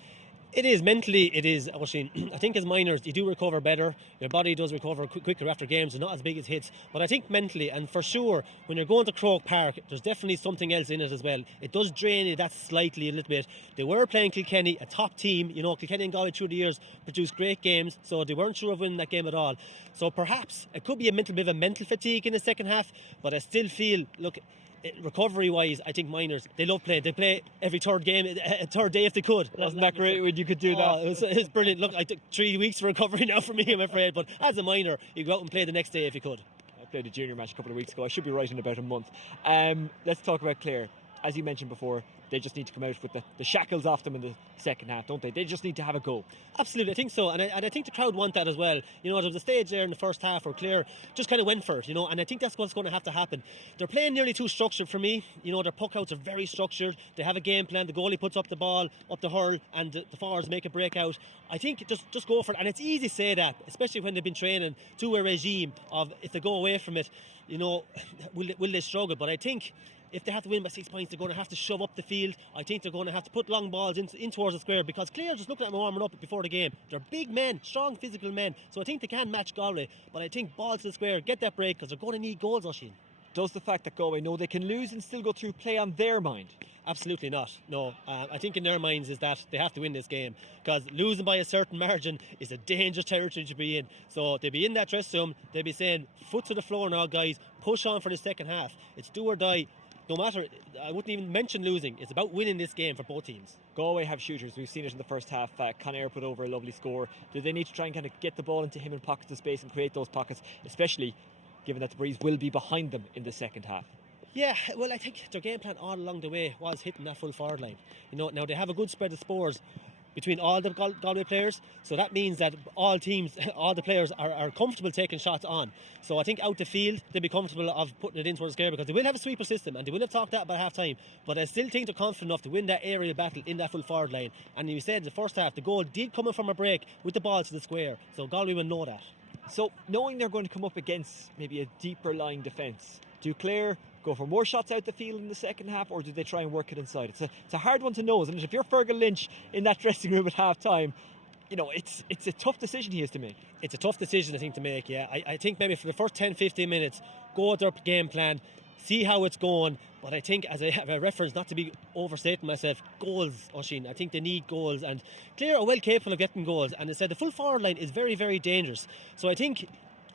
It is, mentally it is, Oisín. I think as minors you do recover better, your body does recover quicker after games and not as big as hits, but I think mentally, and for sure when you're going to Croke Park, there's definitely something else in it as well. It does drain you that slightly a little bit. They were playing Kilkenny, a top team, you know, Kilkenny and Galway through the years produced great games, so they weren't sure of winning that game at all. So perhaps it could be a bit of a mental fatigue in the second half, but I still feel, look, recovery wise, I think minors, they love playing. They play every third game, third day if they could. Wasn't that great when you could do that? It was brilliant. Look, I took 3 weeks for recovery now for me, I'm afraid, but as a minor you go out and play the next day if you could. I played a junior match a couple of weeks ago. I should be right in about a month. Let's talk about Clare. As you mentioned before, they just need to come out with the shackles off them in the second half, don't they? They just need to have a go. Absolutely, I think so, and I think the crowd want that as well. You know, there was a stage there in the first half where Clare just kind of went for it, you know, and I think that's what's going to have to happen. They're playing nearly too structured for me. You know, their puck outs are very structured. They have a game plan. The goalie puts up the ball, up the hurl, and the forwards make a breakout. I think just go for it, and it's easy to say that, especially when they've been training to a regime of if they go away from it, you know, will they struggle? But I think if they have to win by 6 points, they're going to have to shove up the field. I think they're going to have to put long balls in towards the square, because Clare, just looking at them warming up before the game, they're big men, strong physical men, so I think they can match Galway. But I think balls to the square, get that break, because they're going to need goals, Oisín. Does the fact that Galway know they can lose and still go through play on their mind? Absolutely not, no. I think in their minds is that they have to win this game, because losing by a certain margin is a dangerous territory to be in. So they'll be in that dressing room, they'll be saying, foot to the floor now guys, push on for the second half. It's do or die. No matter, I wouldn't even mention losing. It's about winning this game for both teams. Galway have shooters. We've seen it in the first half. Conair put over a lovely score. Do they need to try and kind of get the ball into him in pockets of space and create those pockets, especially given that the breeze will be behind them in the second half? Yeah, well, I think their game plan all along the way was hitting that full forward line. You know, now they have a good spread of spores between all the Galway players, so that means that all teams, all the players are comfortable taking shots on. So I think out the field they'll be comfortable of putting it in towards the square, because they will have a sweeper system and they will have talked that about half time, but I still think they're confident enough to win that aerial battle in that full forward line. And you said in the first half the goal did come in from a break with the ball to the square, so Galway will know that. So knowing they're going to come up against maybe a deeper lying defence, do Clare go for more shots out the field in the second half, or do they try and work it inside? It's a hard one to know, isn't it? If you're Fergal Lynch in that dressing room at half time, you know, it's a tough decision he has to make. It's a tough decision, I think, to make, yeah. I think maybe for the first 10-15 minutes, go with their game plan, see how it's going. But I think, as I have a reference, not to be overstating myself, goals, Oisín. I think they need goals, and Clare are well capable of getting goals. And I said the full forward line is very, very dangerous. So I think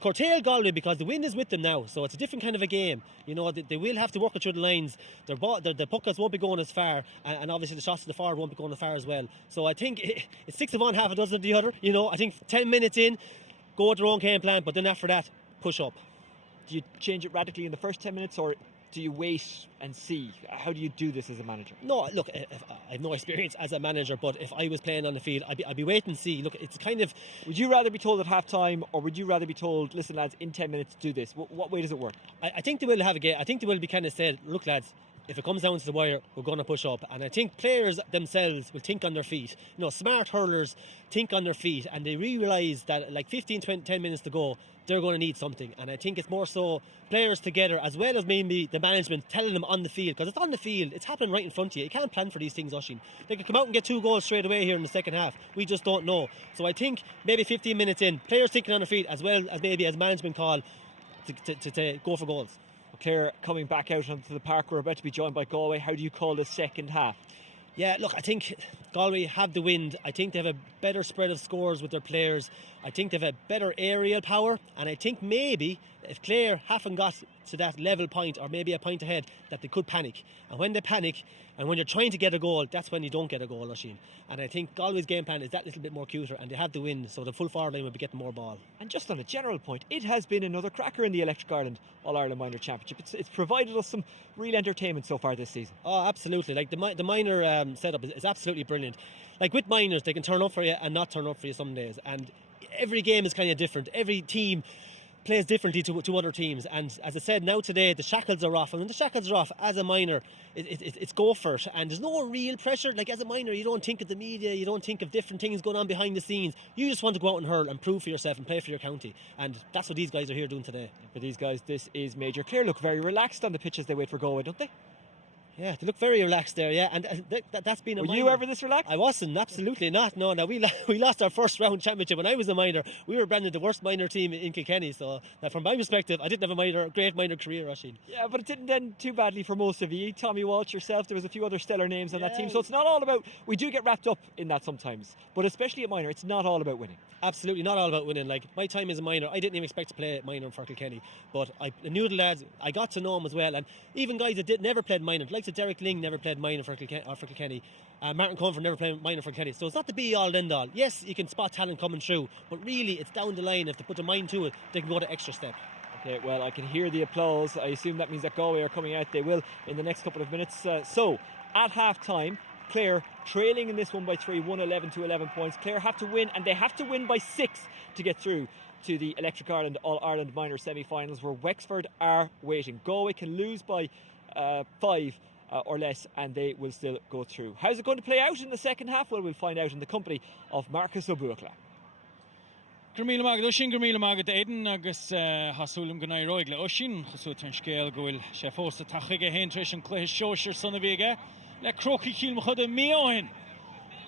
curtail Galway, because the wind is with them now, so it's a different kind of a game. You know, they will have to work it through the lines. The puckouts won't be going as far, and obviously the shots to the forward won't be going as far as well. So I think it's 6 of one, half a dozen of the other. You know, I think 10 minutes in, go with their own game plan, but then after that, push up. Do you change it radically in the first 10 minutes, or do you wait and see? How do you do this as a manager? No, look, I have no experience as a manager, but if I was playing on the field, I'd be waiting and see. Look, it's kind of... Would you rather be told at half time, or would you rather be told, listen lads, in 10 minutes do this? What way does it work? I think they will have a game. I think they will be kind of said, look lads, if it comes down to the wire, we're going to push up. And I think players themselves will think on their feet. You know, smart hurlers think on their feet, and they realise that like 15, 20, 10 minutes to go, they're going to need something. And I think it's more so players together, as well as maybe the management telling them on the field, because it's on the field, it's happening right in front of you. You can't plan for these things, Oisín. They could come out and get 2 goals straight away here in the second half. We just don't know. So I think maybe 15 minutes in, players thinking on their feet, as well as maybe as management call to go for goals. Claire coming back out onto the park. We're about to be joined by Galway. How do you call the second half? Yeah, look, I think Galway have the wind. I think they have a better spread of scores with their players. I think they've a better aerial power, and I think maybe if Clare haven't got to that level point or maybe a point ahead, that they could panic. And when they panic, and when you're trying to get a goal, that's when you don't get a goal, Oisín. And I think Galway's game plan is that little bit more cuter, and they have the wind, so the full forward line will be getting more ball. And just on a general point, it has been another cracker in the Electric Ireland All-Ireland Minor Championship. It's provided us some real entertainment so far this season. Oh, absolutely. Like the minor setup is absolutely brilliant. Like with minors, they can turn up for you and not turn up for you some days. And every game is kind of different. Every team plays differently to other teams. And as I said, now today, the shackles are off. And when the shackles are off, as a minor, it's go for it. And there's no real pressure. Like as a minor, you don't think of the media, you don't think of different things going on behind the scenes. You just want to go out and hurl and prove for yourself and play for your county. And that's what these guys are here doing today. For these guys, this is major. Clare look very relaxed on the pitch as they wait for Galway, don't they? Yeah, they look very relaxed there, yeah, and that's been a Were minor. you ever this relaxed? I wasn't, absolutely not, no. Now, we lost our first round championship when I was a minor. We were branded the worst minor team in Kilkenny, so from my perspective, I didn't have a great minor career, Oisín. Yeah, but it didn't end too badly for most of you. Tommy Walsh, yourself, there was a few other stellar names on that team, so it's not all about, we do get wrapped up in that sometimes, but especially at minor, it's not all about winning. Absolutely not all about winning. Like my time as a minor, I didn't even expect to play minor for Kilkenny, but I knew the lads, I got to know them as well, and even guys that never played minor, like Derek Ling never played minor for Kilkenny. Martin Confer never played minor for Kilkenny. So it's not the be all end all. Yes, you can spot talent coming through, but really it's down the line. If they put their mind to it, they can go the extra step. Okay, well, I can hear the applause. I assume that means that Galway are coming out. They will in the next couple of minutes. So at half time, Clare trailing in this one by 3, 1-11 to 11 points. Clare have to win, and they have to win by 6 to get through to the Electric Ireland All-Ireland Minor semi-finals, where Wexford are waiting. Galway can lose by 5 or less, and they will still go through. How's it going to play out in the second half? Well, we'll find out in the company of Marcus O'Buachla. Gurmíle magad Oisín, Gurmíle magad Éideann agus hasúlam go naid le Oisín chasút an scéal gohfuil sé fósta tachuige hen tris an Cluiche seoir sanna bhíige le croci cíl mo chud a Mionúr.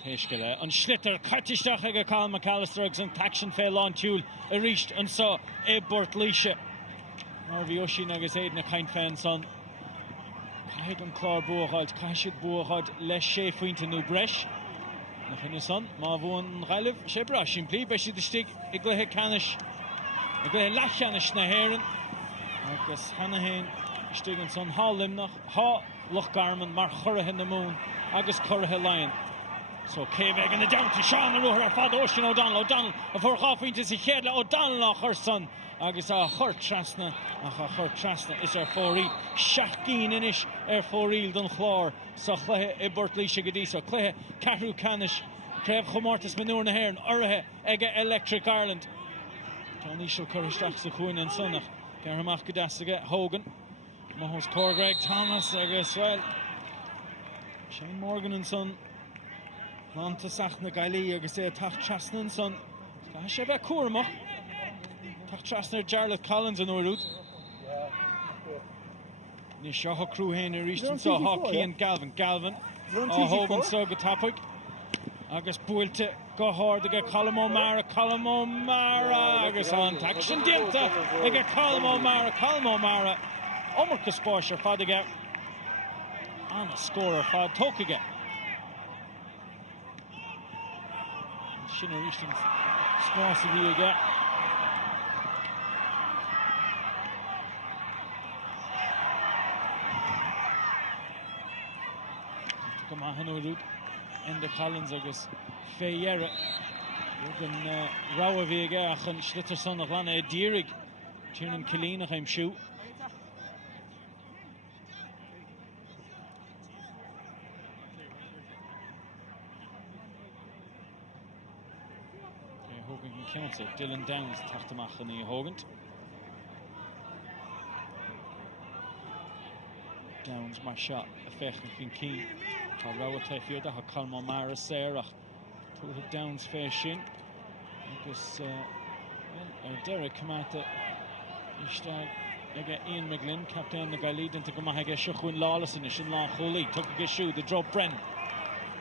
Héisce le an slitter cartisteach ag a Colin McAllister agus an taction féil an tiúil a ríist an sa Portlaoise. Mar bhí Oisín agus Éideann a caint féin son. Caid an Clár buachaid, caiisiid buachaid leis sé faointe nó breis. Na fin son, má bhún Gaillimh sé bra sin plí, be si de stig I gluthe canis, I gluthe lechanis na héireann. Agus hana héin stig an son há limnach, há Lochgarman mar chuirithe na mún, agus chuirithe lion. So Céveg in the down to Sean and Ruhr, Father Oisín O'Donnell a for half into the head, O'Donnell a her son. Agus a chur trasna is fórí seachcín inis fóríl don chlár sa chluthe I Portlaoise go dtí, so chluthe Ceathrú canis creibh chomórtas Mionúr na hÉireann orthe ag Electric Ireland. Tá níosol chuiristeach sa chuin an sunnach gar amach go dasaige Hogan Mahos Cór Greg Thomas agus well Shane Morgan and son Lanta Sach na Gaillimh agus Tach Trasna and son Tá sé bheith cuaramach Tach Trasna Jarlath Collins an Urút. Ní seo Ceathrú héin a ríist an sa Hockey and Galvin á Hogan so go tapig agus buailte go hard ag Colm O'Mara agus an taction dianta ag Colm O'Mara Omar Spáir fad ag an a scorer fad tócaige sin a ríist an spása bhí ag go maithe Urút Enda Collins agus féiera an rá bhí ag ach an slitar son nach lena dírig tíann Cilínach aim siú. Hogan can count it. Dylan Downs tachtamach an í Hogan. Downs mar shot a fechn fin key. Tá rá taifíoda ha Colm O'Mara séireach tútha Downs fé sin agus Derek Kamata Ishtag ag Ian McGlynn captain na Gaillimh denta go maithe ag Siochuin Lawlesson sin lá cholí tuc ag siú the draw Brennan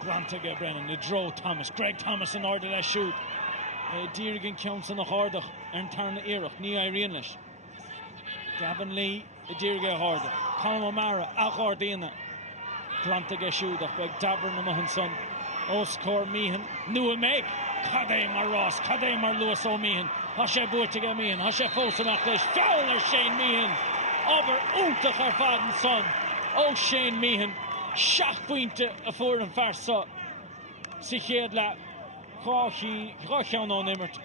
Grant ag Brennan the draw Thomas Greg Thomas in order le siút Dírigan ceann san nach hardach an tarna iireach ní éiríonn leis Gavin Lee I dtíorga Mhórdha. Colm O'Mara a Ghordína. Planta ge siúdach beag dabar na mohan son. Oscór Meehan. Nua meg. Cadé mar Ross. Cadé mar Lewis O'Meehan. Ha sé búirte Meehan. Ha sé fósamach leis. Foul Shane Meehan. Aber úntach ar fadan son. Ó Shane Meehan. Seach buinte a fuair an farsa. Si chéad le. Chrácheán ó nimmert.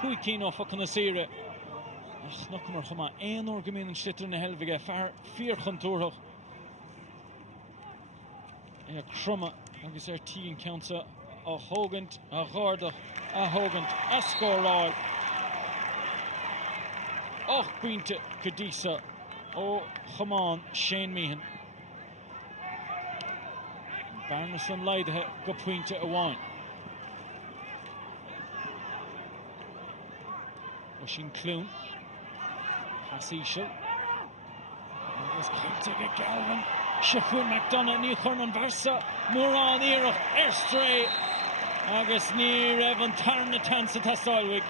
Cúicín ó focan na sire. Ach, noch mar chuma. Éon o'r gymyn yn stitter na helvige. Fíor chantúrach. Crumma. Agus tín counta. A Hogant. A Ghordach. A Hogant. A scoráil. Och buinte Cadisa. Ó Chamán Shane Meehan. Barnas an leidethe go puinte a bháin. O sin Clun. Hasíisiil. Agus caiite go Galvin. Siachún McDonough ní churman versa. Mórán íireach Stré. Agus ní raibh an tarna tansa tá sáilwig.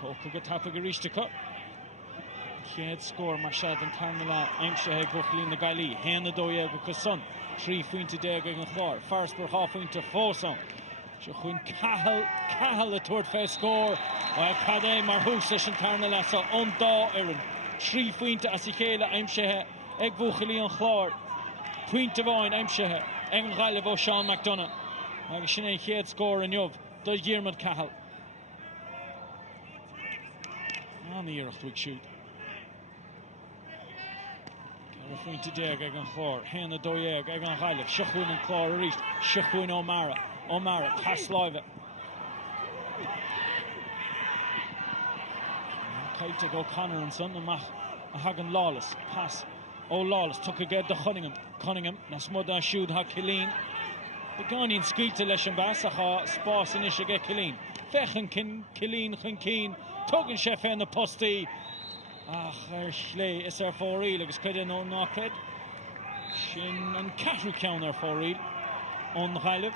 Tóca go tapa go ríiste Chéad scór mar sead an tarna le aimse ag Buchlín na Gaillimh. Héana dói go son. 3 pointe déag ag an Clár. Farsper half pointe fósam. Se chuin cahal a tuairt fé scór. A cadé mar hús leis an tarna le sa an dá irin. 3 pointe as I chéile aimsethe ag Buchlín an Clár. Pointe bháin aimsethe ag an Gaillimh ó Sean McDonough. Agus sin é chéad scór an jobh. Dó Diarmid cahal. An íirecht bhuiig siúd. Ar faointe déag ag an Clár. Héana dóéag ag an Gaillimh. Siachún an Clár a ríist. Siachún O'Mara. O'Mara, Casláive. Caiite go Conor an son amach a hagan Lawless. Pass. Ó Lawless tuc a gcéad de Cunningham. Na smud a siúd ha Cilín. Begáín scuilte leis an bás a cha spás inis a gé Cilín. Fechan Cilín chun cín. Tugann sé fé na postaí. Ach, slé is fóríl agus cuidir nó nácred. Sin an Ceathrú ceann fóríl ón Gaillimh.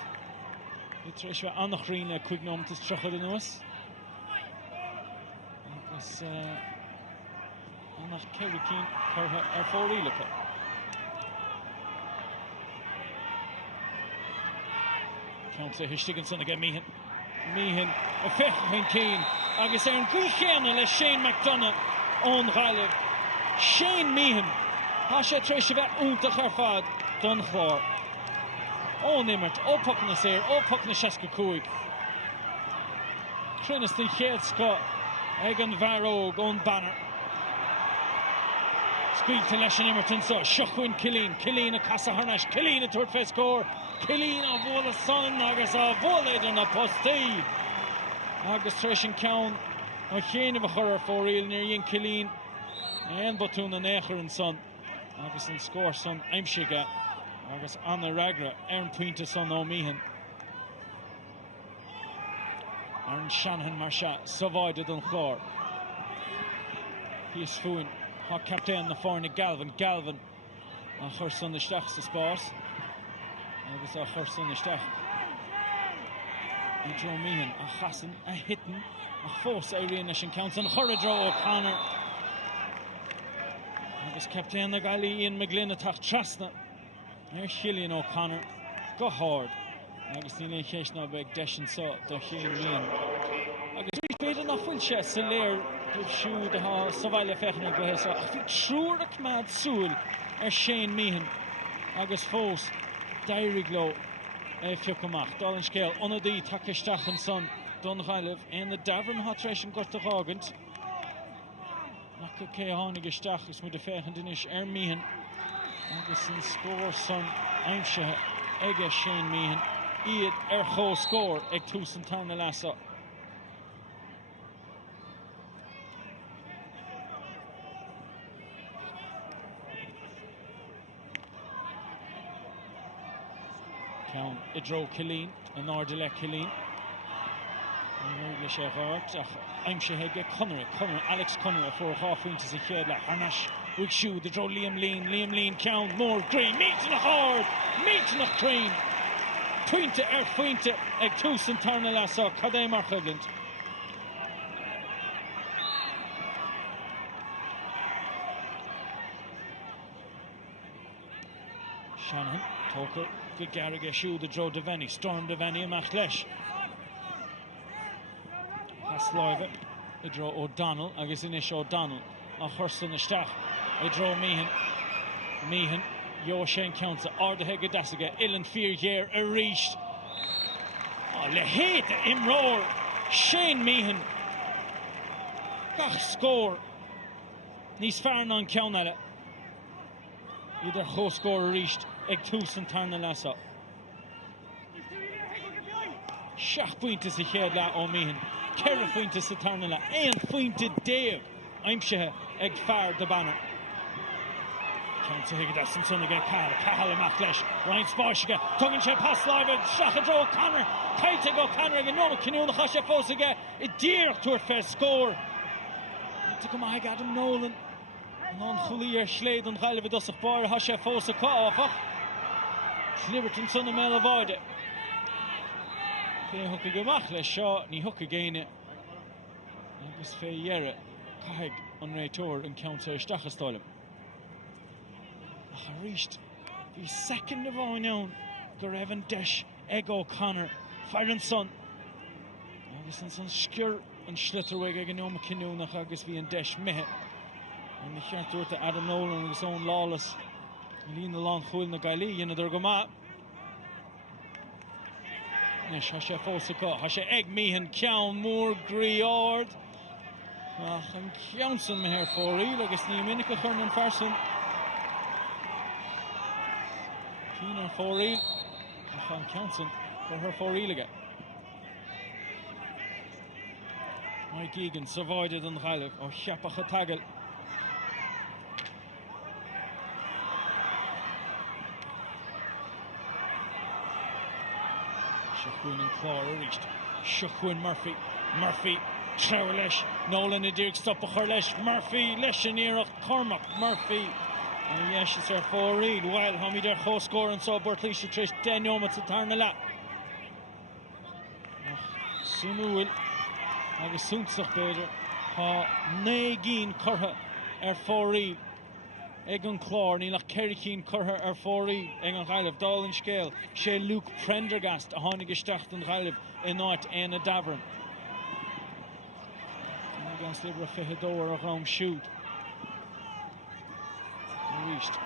I treis bheith annach rion le cuignómtas trochad an nuas. Agus annach Ceathrú cín chutha fóríl acu. Count histigan son again Meehan a fechan cín agus an gúchéanna le Shane McDonough ón Gaillimh. Shane Meehan ha sé treis bheith úntach ar fad don Clár. Ó nimmert, ó puck na séir, ó puck na 65. Crinnes den chéad scot ag an bharóg ón banner. Scuilte leis an immertin so, Siachún Cilín a casa harneis, Cilín a tuairt fé scór. Cilín a bhóla son agus a bhóla idir na postaí. Agus treis an ceann a chéanamh a chur ar fóríl níor dhéon Cilín. Éon botún an éachar an son. Agus an scór son aimsige. Agus anna ragra an puinte son ó Meehan. An Shanahan mar se sováide don Clár. Hís fuin ha captain na fórna Galvin a chur son isteach sa spás. Agus a chur son isteach. I dro Meehan a chasan a hitan a fós a rion leis an count an chur a dro O'Connor. Agus captain na Gaillimh Ian McGlynn a tacht trasna. Cillian O'Connor go hard. Agus ní le chéis ná beag deisian so do chéan Meehan. Agus rí féidir nach fuil sé sa léir siúd a sahaile fechna go héasa. Ach bhí trúrach mad súil Shane Meehan. Agus fós dairig lo fiocamach. Dal an scéal onadí takeisteach an son don Gaillimh en na davran hat treis an gortach ágant. Nach go cé hánig isteach is mu de fechan dinis Meehan. Agus an scór son aimsethe ige Shane Meehan. Iad chó scór ag tús an tarna lasa. Ceann I dro Cilín, an áde le Cilín. Le sé ghart ach aimsethe ige Conor Alex Conor a fuair 5 points a chéad le harneis With shoe the draw Liam Lean count more green meeting hard meeting of green Twinte Fuinte ag tús an tarna lasa cadé mar chublint. Shanahan, Tucker, good Garriga shoe the draw Devaney, Storm Devaney amach leis. Haslaiva, the draw O'Donnell, agus inis O'Donnell, a Hurston Istach, the draw Meehan, Yoshen Council, Ardha Gadasiga, Ilan Fear a reached. Oh, le hate Imroar, Shane Meehan. Gach score. Nís fearn an Ceannais. Either ho score reached, ag tús an tarna lasa. Seach pointe sa chéad le ó Meehan. Ceithre pointe sa tarna le. Éan pointe déag. Aimsithe ag fear de banner. Count higged us and son again Cahal amach leis Ryan Spáisiige tugann sé pass live Seacha Joe Connor Caite go Connor again no Canoe na Chasha Fósaige I dear to her first score to come I Adam Nolan non Cluiche Schleid and Gaillimh dosach bar Chasha Fósa Cáfach Sliverton son mel avoid it Play hook gemach leis seo ní hook again agus fé yere Caig on Raitor and Count Stachastolum reached the second of our known Evan Desh Egg O'Connor Firen Son Agus an son Skir and Schlitterweg ag an Oma Canoe nach agus vi an Desh Mehe and the Ceathru to Adam Nolan and his own lawless Lean the long Chul na Gaillimh in the Goma Nish Hasha Fosaka Hasha Egg Mehan Ceann Mór Griard Ach an Ceanson Meher Fórí agus ní Minica Churnan Farson Keener Fórí Chan Ceanson for her Fórílige. Mike Egan survived on Gaillimh or Chiapacha Tagel. Shachwin and Clár reached. Shachwin Murphy Trevor Lesh Nolan a Dirk stop a Lesh Murphy Leshanira Cormac Murphy and yes it's our Fórí while Hamid their co score and so Portlaoise Trish Den Iomána to turn a lap Sunu will agus Suntsach Beder ha Negin Curha Fórí Egan Clár Nílach Kerricín Curha Fórí Egan Gaillimh Dálan Scale She Luke Prendergast a Hánig Isteach an Gaillimh in Night Éana Davern against Libra Fihador around shoot reached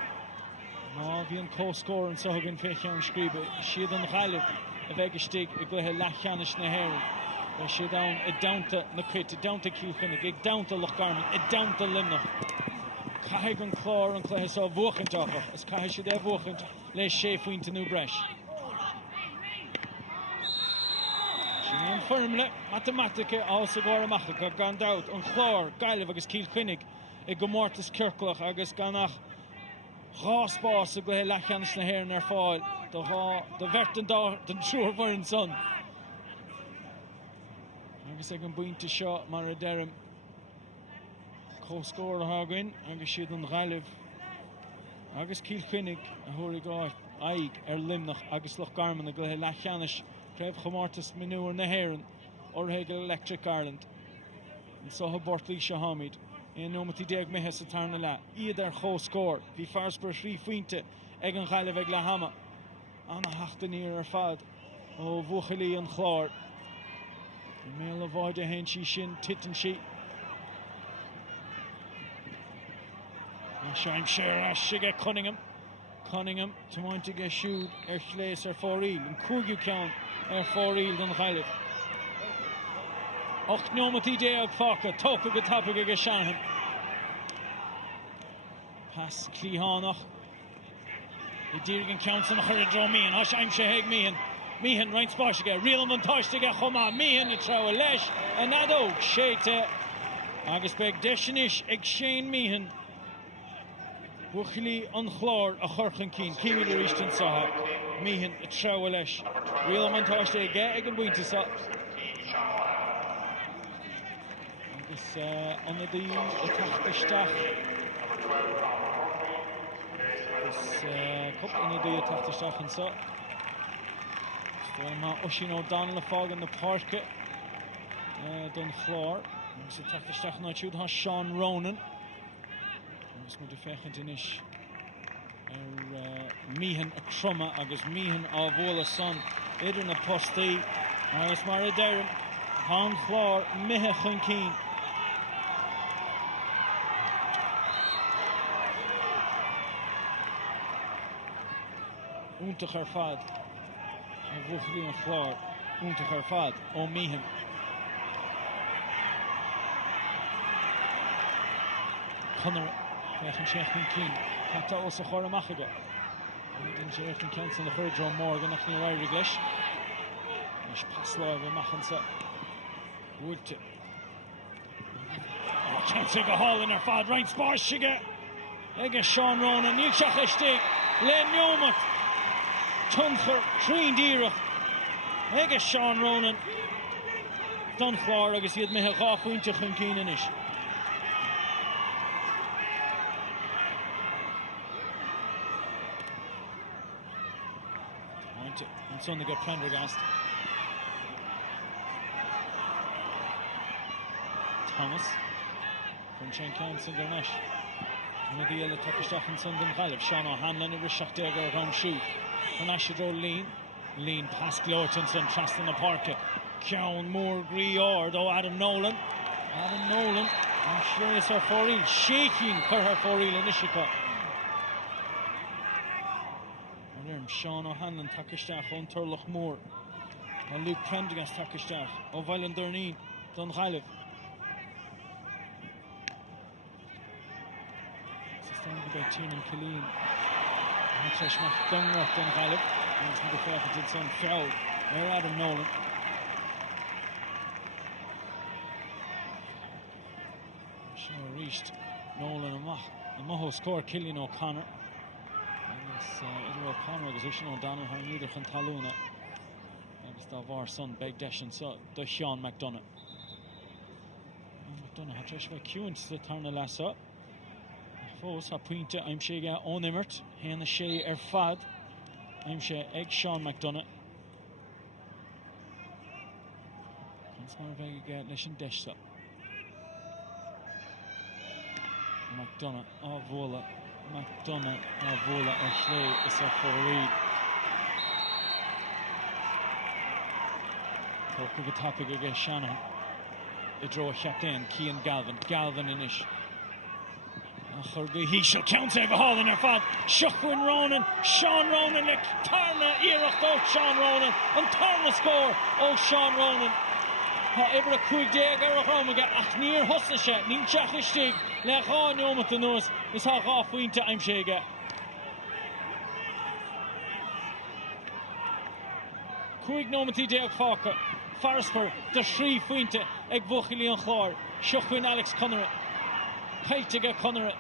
no bhí an co-score and so again Fechan Scribe siad an Gaillimh a vegestig a glethe Lachanish na Heron she down a down to na Crit down to Kilchinnig ag down to Lochgarman a down to Limnach Caig an Clár an Clethe so bhuachantach as Caig should have bhuachant leis sé faoin to New Bresh an firmle mathematica also go amach gan out an Clár Gaillimh agus Kilchinnig ag go Mortas Kirklach agus ganach Ráspás a glethe Lachanish na Heron fáil the vertan den trúr bhain son agus ag an buinte seo mar a derim co-score a hagan agus siad an Gaillimh agus Kilchinnig a thuaigh gáith aig Limnach agus Lochgarman a glethe Lachanish Trev Chomortas Mionúr na Heron orthaigh Electric Ireland and so ha Portlaoise Hamid in nómatí déag mehe sa tarna le iad ar co-score bhí Farsper Srí Fuinte ag an Gaillimh ag le hama anna hachtaníir ar fad ó bhuachalí an Clár mé a bhaide hen sí sin titan sí Seim séir as sige Cunningham tomáinte ge siúd ar chléis ar Fóríl an cúgiú ceann ar Fóríl don Gaillimh 8 nómatí déag fáca tóca go tappaige go Shanahan Pass Clíhánach I ddírig an Ceanson a chuir dró Meehan as aim sé heag Meehan Ryan Spáisiige rial an táistige chomá Meehan a trá leis a nadó séte agus beag deisinis ag Shane Meehan Buchilí an Clár a churchan cín cíimiid a rístin satha Meehan a trá leis rial an táistige ag an buinte sa agus anna dí a tachtasteach Cup in the day tacht staff and so. Storm Oisin O'Donnell fog in the Páirc. Dun Clár. So tacht staff na chud has Sean Ronan. Agus mu fechant inis. Mihan a crumma agus Mihan a bhóla son. Idir na postí. Agus mar a Darren. Han Clár Mihe chun cín. Úntach ar fad. A bhuachlí an Clár. Úntach ar fad ó Mihan. Connor fechan Sheachan King. Cata os a chor amach aige. Dyn Sheachan Kenson a chur John Morgan nach ní rair gleis. Is pas live amach an sa. Woodte. Kenson go hall in ar fad. Rein spás sige. Ege Sean Ronan. Níl seach a stig. Len Newmat. Tuncher. Trín dírach. Ege Sean Ronan. Dun Clár agus iad mithe gá pointe chun cían inis. And son they got Prendergast. Thomas from Shane Campson Garnash. And the yellow Tuckistach and Son Gaillimh. Sean O'Hanlon and Rishach Degger around shoot. Garnash draw lean past Glortonson, Traston the Parker. Cian Moore Griord. Oh, Adam Nolan. And Shreyas her Foreel. Shaking her Foreel in Ishika. Sean O'Hanlon Tuckistach on Turloch Moore. And Luke Prendergast Tuckistach. O'Veilan Durneen. Dun Gaillimh. Sustained by Tiernan Killeen. Treshmach Dunrock Dun Gaillimh. And it's the fact that it's on foul. There Adam Nolan. Sure reached Nolan and Maho score Killian O'Connor. Idro O'Connor agus Oisin O'Donnell har neither chun talúna agus dá bhar son beg deisian so do Sean McDonough. McDonough hat treis bheith ciúint sa tarna lesa. Fós ha puinte aimse ga ón immert héana sé ar fad aimse ag Sean McDonough. Cans mar bheith ga leis an deista. McDonough á bhóla. McDonough a bhóla ar chlé is a Foreel. Tóca go tapig aige Shanahan. I dro a cheaptain, Cian Galvin inis. A chur go hí seo count ag a hall in ar fad. Seachwin Ronan, Sean Ronan le tarna iirecht ó Sean Ronan. An tarna score ó Sean Ronan. Ha ever a cuig deag ar a chromaga ach níor hosna se, nín teach istig le chá neomat an nuas is ha gá fuinte aimse aige. Cuig nómatí deag fáca, Farsper de srí fuinte ag bhuachilí an Chlár. Seachwin Alex Connery, Peitige Connery.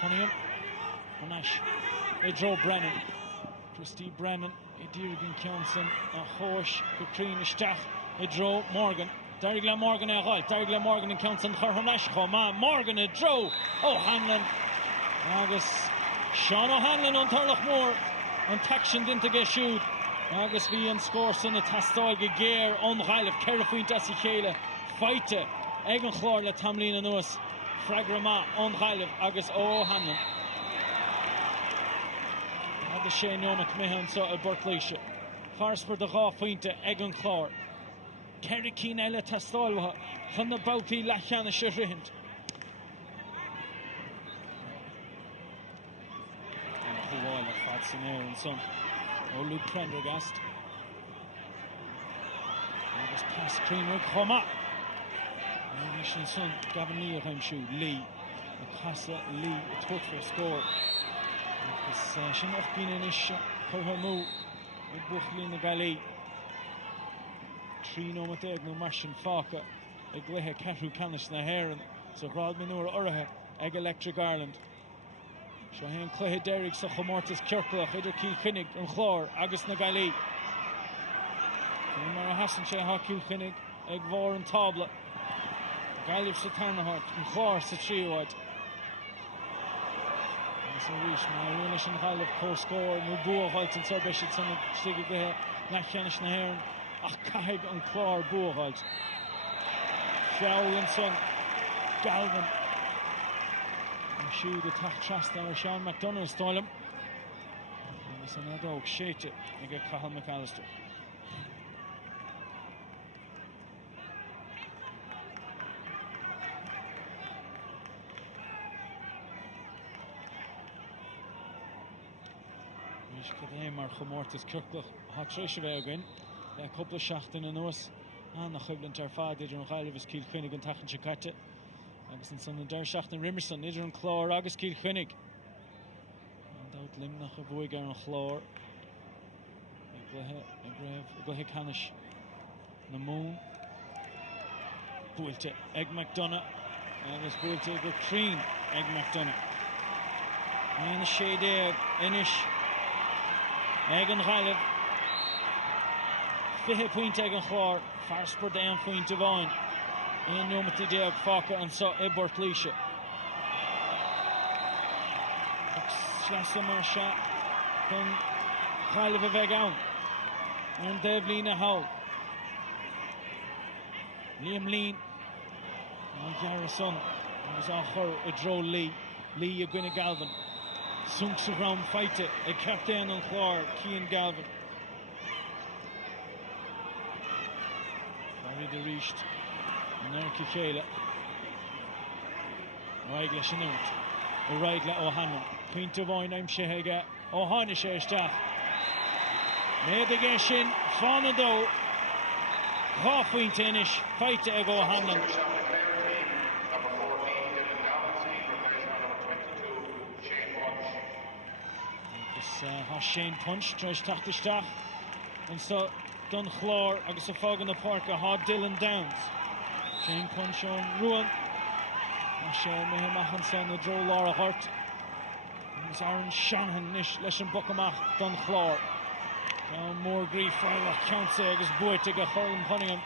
Cunningham, Garnash, Idro Brennan. Christy Brennan, Idirgan Johnson, a Hosh, Katrina Stach, Idro Morgan, Dergla Morgan a Ghail, Dergla Morgan and Johnson, Harhanash, Morgan a Dro, O'Hanlon, Agus, Sean O'Hanlon on Turloch Moore, and Taction didn't get shoot, Agus V and Scorson, a Tastal Gear on Gaillimh, Kerafin Dassichela, Fighter, Egan Chlorla, Tamlina Nuas, Fragrama on Gaillimh, Agus O'Hanlon. The Shane Newmat Mehan so a Portlaoise. Farsper de Gá Fuinte Egan Clár. Kerry Keen Ella Tastalha. Chun na Bouty Lachan a Shirihint. And Huwal a Fatsin and son. Oh, Luke Prendergast. Agus pass Greenwood Homa. Mission son Gavin Lee I'm shoot Lee. A Casa Lee a touch for a score. Sin och bín inis chur her mú ag buachlí na Gaillimh. Trí nómat ag nó mar sin fáca ag gluthe Ceathrú canis na Héireann sa Mhórdha Mionúr orthe ag Electric Ireland. Seo héan cluiche Derrig sa chomórtas Ceirclach idir Cíl Chuinnig an Chlár agus na Gaillimh. Mar a hasan sé ha Cíl Chuinnig ag bhór an tabla. Gaillimh sa tarnahart, Clár sa tríomhaid. Sa rís, má rinne sin Gaillimh co-scór, nó buachailt an sorbeisid san stigig bethe lecheannis na haireann, ach caithfidh an Clár buachailt. Fiall an son, Galvin. An siúd a tacht trasna ar Sean McDonagh stáilm. Agus an adóg séite ag a Cathal McAllister. Is cad mar chomórtas Kirklach há tréis a bheith againn le cúpla seachtain an nuas an nach chuiblann tar fad idir an Gaillimh is Cíl Chuinnig an tachan se caite agus an san an deir seachtain Rimerson idir an Clár agus Cíl Chuinnig an dát limnach a bhuaig ar an Chlár i gluthe Ceannais na Mún buailte ag McDonagh agus buailte go Crín ag McDonagh Aina sé déag inis ag an Gaillimh 20 pointe ag an Chlár farspur down pointe bhain in Iomána déag fáca an so i Portlaoise Slasam mar se chun Gaillimh a bheith ann an Devlin a hawl Liam Lean an Garrison agus an chur i dro Lee a gine Galvin Sunks around fighter, a captain on Clár, Cian Galvin. Very de reached, Nerky Chéile. Raigla Shanut, Raigla O'Hanlon. Queen to Vine, I'm Shehega, O'Hanna Shestach. Navigation, Fanado, half wing tennis, fight to O'Hanlon. Has Shane Punch, tries Tachtistach, and so Dun Chlár, agus a fog in the park, a hard Dylan Downs. Shane Punch on Ruan. Shane Mehemachanson, the Joe Laura Hart. And it's Aaron Shanahan, Nish, Leshan Buckamach, Dun Chlár. Down more grief, Fire, County, agus Boytig, a Harlan Cunningham.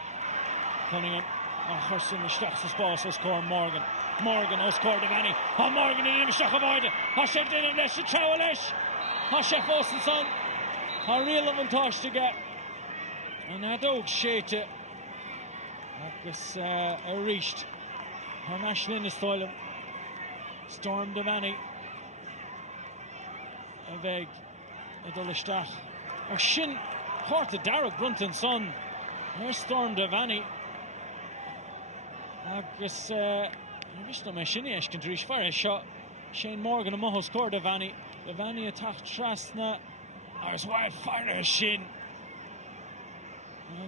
A Hurson, the Stachs' boss, Oscar Morgan. Oscar Devani. Oh, Morgan, and Imshach avoided. Hashem didn't let the Chawalesh. Chef Olsenson, a real avantage to get. And that dog shade agus a reached. Her national in the style Storm Devani. A veg, a Dullistach. A shin, Hort to Derek Brunton son. Here's Storm Devani. Agus I wish no me shinny can reach for a shot. Shane Morgan and Moho scored Devani. Devani attacked Trasna. There's wildfire shin.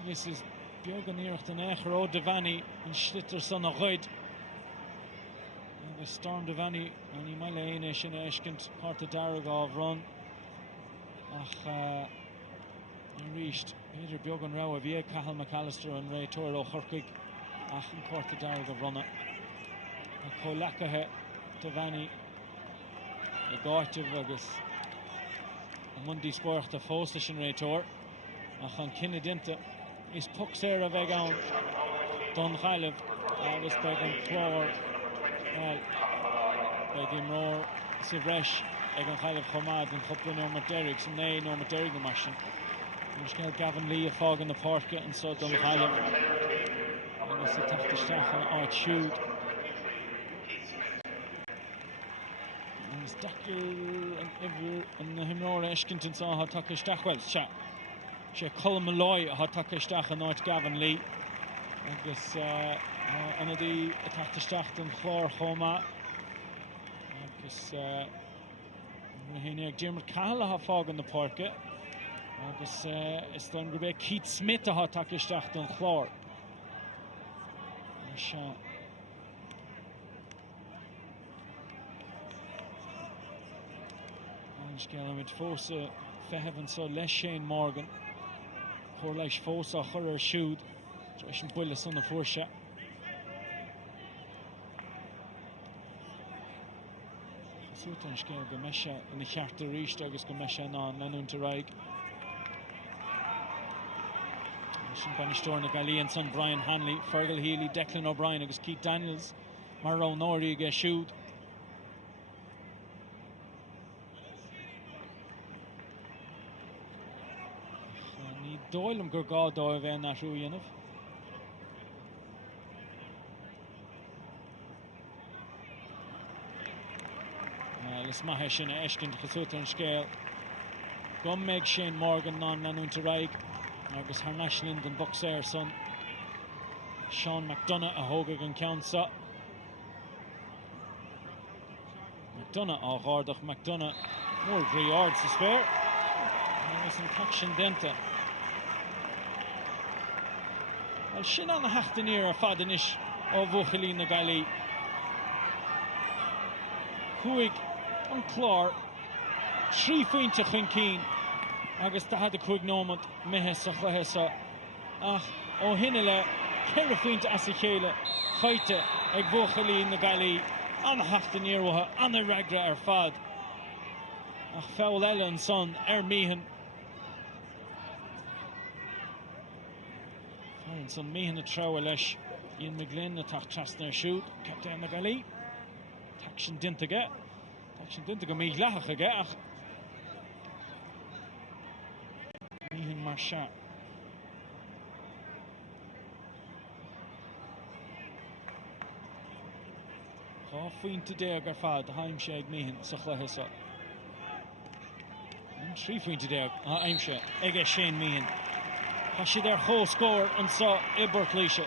This is Björgen Erich and Echero Devani and Schlitter son of Ruid. Storm Devani and Imalene Shin Eshkent Carta Daragov run. Ach reached Peter Björgen Rao Via Cathal McAllister and Ray Toro Hurkig. Ach and Carta Daragov runner. Kolakahe Devani. A Gartiv agus a Monday Sport a Fostation Rator a Chan Kinnedinta is Puxer a Vegan Don Gaillimh agus by an Clár by the Mhórdha Sivresh ag an Gaillimh Chomad and Chopla Norma Derricks and they Norma Derrick the machine and Gavin Lee a fog in the park and so Don Gaillimh agus a Tachtistach and Art Shoot Dacker and Ever and the Mionúr Eshkington saw how Tachtistach well she Colin Malloy how Tachtistach and Art Gavin Lee agus and the Tachtistach and Clár Choma agus Rahine Jim Cahill ha fog in the park agus it's then go back Keith Smith how Tachtistach and Clár Mit Fosa Fehevan so Les Shane Morgan Portlaoise Fosa Churrer Shoot Trishan Willis on the foresha Sutan Scale Gamesha in the Ceathru Reach agus Gamesha non Lanun to Raig Sin Banistóir na Gaillimh an son Brian Hanley, Fergal Healy, Declan O'Brien agus Keith Daniels mar rón nóirí go siúd. Ní dóilm gur gá dó a bheith nachrú dhéanamh. Agus maithe sin a eiscint chasútar an scéal. Gum meg Shane Morgan ná nanúnta raig agus haar national den boxer son Sean McDonough a hógad an ceansa. McDonough á ghardach McDonough mór grí ard sa spéir agus an taction denta. Well sin an a heachtaníir ar fad inis ó bhuachalí na Gaillimh. Chuig an Clár, trí faointe chun cín agus tá had a chuig nómant mithe sa chluiche sa ach ó hinne le ceithre faointe as a chéile chaite ag bhuachalí na Gaillimh an heachtaníortha an a reagra ar fad ach foul eile an son míhan. An son míhan a trabha leis Ian McGlynn na tach trasna ar siúd captain na Gaillimh. Taction dinta go mí leach aige ach míhan mar se. Cá faointe déag ar fad a haimse ag míhan sa chluiche sa. Trí faointe déag a aimse ag Shane míhan. Tá siad ar chó scóir an sa I Portlaoise.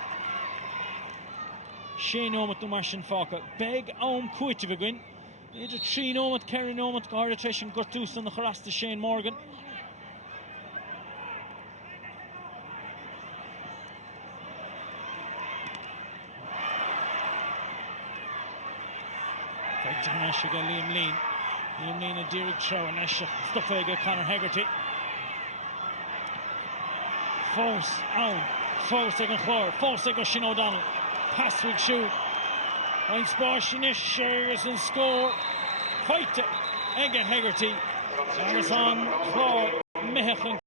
Shane ómat nó mar sin fáca. Beg ám cuaite bhagain. Idir trí ómat, ceithre ómat go háir treis an gortús an na chorasta Shane Morgan. Beg Ceannais go Liam Lean. Liam Lean a dírig treo an eisiach stufa ag Conor Hegarty. Fós ann, fós ag an Clár, fós ag Sin O'Donnell. Passwig siúd. Ein spáisinis agus an scór. Feite ag Hegarty. Agus an Clár mithechan.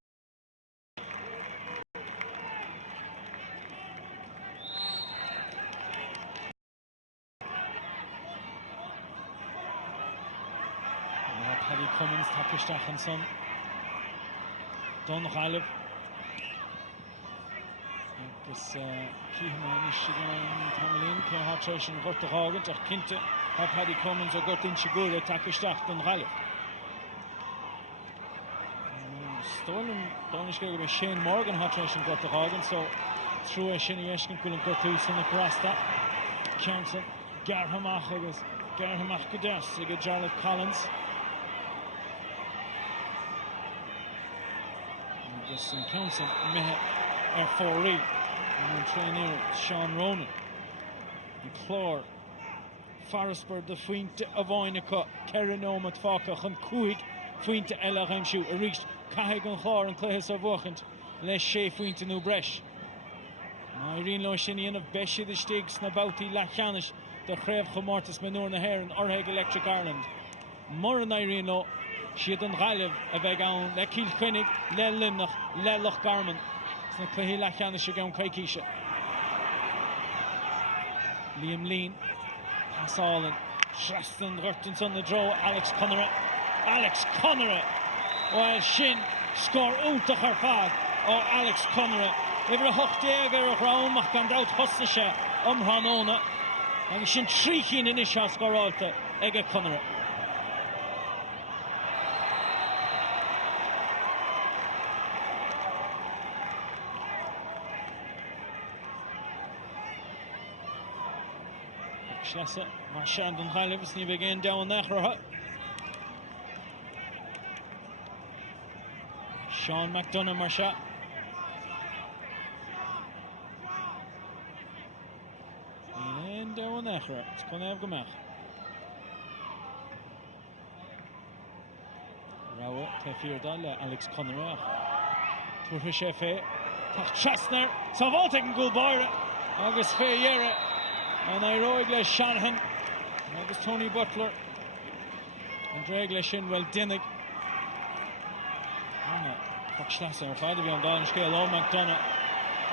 Paddy Cummins takisteach an son. Don Gaillimh. Agus Cíhma is an tamlín ce hat treis an ghorta hágant ach cinnte ha Paddy Cummins a gortin sigúra takisteach don Gaillimh. Stoilm Donis go go Shane Morgan hat treis an ghorta hágant so trú sin I eiscin cúil an gortús an na Crasta. Johnson Garhamach agus Garhamach go deas ag Jarlath Collins. Agus an Johnson mithe ar fórí. An trainer Sean Ronan. An Clár Farrisburg de faointe a bhainicha ceithre ómat fáca chun cúig faointe eile a aimsiú a ríist caitheadh an Chlár an cluiche sa bhuachant leis 6 faointe nó breis. Irene lo sin íanamh beisiad istigh sna boutaí lechanis de chréibh chomórtas Mionúr na Hair an Orthaig Electric Ireland. Mar an Irene lo siad an Gaillimh a bheith ann le Cíl Chuinnig, le Limnach, le Loch Garman. Sna cluiche lechanis a gan caiiciise. Liam Lean, Passálan, Shraston, Rurton na dro, Alex Connery. Well, sin score últach ar fad ó Alex Connery. Iver a hochtéag ar a rámach gan dát hosna se omhranóna. Agus sin tríchin in isha scoráilta ag a Connery. Schlessa, mar sean don Gaillimh is ní begin down nachratha. Sean McDonough mar se. Ní down nachratha. It's going to have gomach. Rawa tefir le Alex Connery. Tuair sé fé. Tach Chestner. Sa bhálta an gúil báire. Agus fé dhéire. And I roig le Shanahan agus Tony Butler and drag le sin well Dinnig Anna Foxlassa ar fad bhí an dáin scéal ó McDonough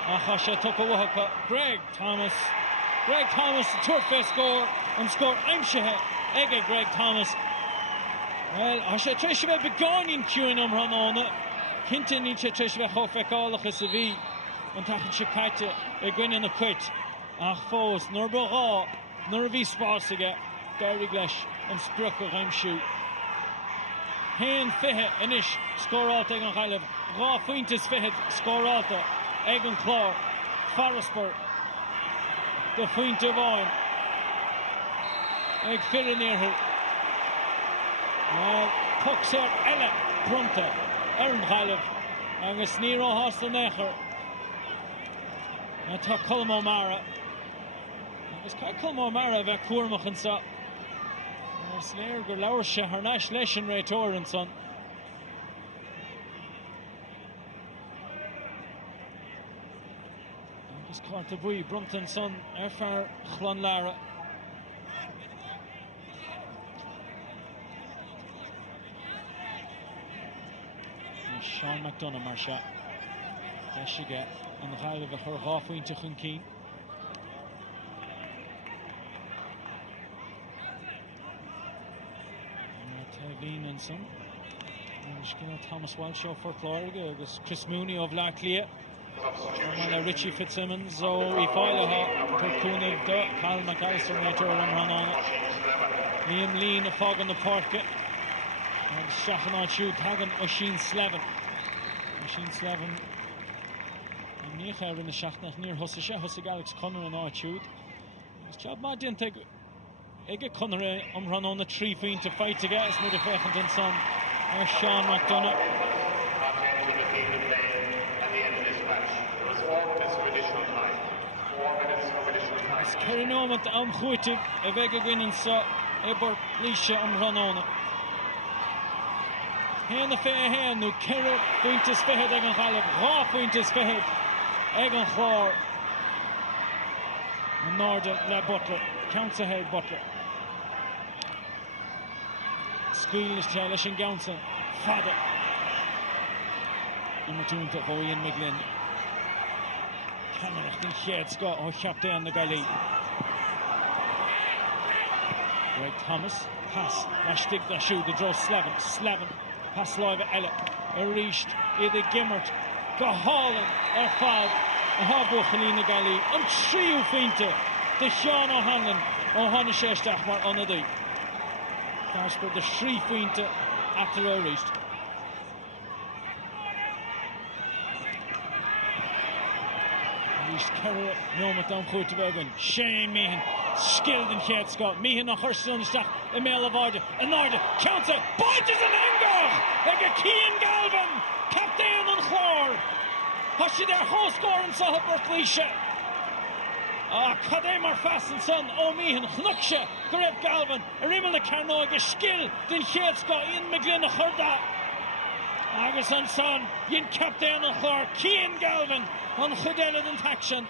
Achasha took a wahaka. Greg Thomas, the third face score, and score Aimshehe, Ege Greg Thomas. Well, Asha Trishve began in Cuinum Ranona, Hinton in Trishve Hofekala Hesavi, and Tachan Shikata, a gwyn in the quit. Ach Fos, Nurbara, Nurvi Sparsiga, Gary Glesh, and Sprucker Heimshu. Hen Fehe, Anish, score out Egan Hilev, Ra Fuentes Fehe, score out Egan Clár, Forrestburg, the Fuente of Owen, Eg Fira near her. Puxer Ella Brunta, Aaron Hilev, and a Snero Hostel Necher. I took Colm O'Mara. It's called Colm O'Mara of Coormach and so. Slayer go Laursha, her Nash Leshen Ray Tor and son. Just caught the boy, Brumpton son, Erfar Chlon Lara. Sean McDonough Marsha. There she get on the high of her halfway into Chunkeen. Teveen and son. Thomas Walshaw for Clár, Chris Mooney of Laclia. Richie Fitzsimmons, Zoe Foilaha, Turkunig, Cal McAllister, Nature and Ranana. Liam Lean, a fog on the Páirc. And Shachanai Shoot, Hagan, Oisín Slevin. Oisín Slevin. And Niecher in the Shachnach near Hussig Alex Connor and Archud. His job might didn't take Ege Connor run on the 3 feet to fight to get us with the Fechant and son. Sean McDonough. It's carrying on with the Amchuitiv, a Vega winning so, Portlaoise Ranona. Hen the fair hand, no Kerr, Fuentes Fehed, Egan Hilev, Ra Fuentes Fehed, Egan Clár, Mhórdha Le Butler, counts ahead Butler. Squealish Chalish and Gownson, Fada. Number 2 to Ian McGlynn. Cameron, I think Shed Scott, or Captain the Gaillimh. Greg Thomas, pass, Rashtig Lashu, the draw Slevin. Pass live Ella, Reached, either Gimmert, Gahallen, Fad, Habuchalin the Gaillimh, and Trio Finte, the Sean O'Hanlon, O'Hanna Sheshtach, Mar on the day. Casper, the Shri Finte, after Reached. Reached Kerr, Norma down Court of Egan, Shane Meehan, skilled in Shed Scott, Meehan, a Hurston on the stack, Emil Avarda, Anarda, counts it, Bodges and Anger, like a Cian Galvin, Captain on Clár, Hushi there, whole score and saw Portlaoise. Cademar Fast and Son, O'Meehan, Chnuksha, Greg Galvin, Arimal the Carnoga, skill, then Shed Scott, Ian McGlynn, Mhórdha. Agus and Son, Yin Captain on Clár, Cian Galvin, on Chudela and Taction.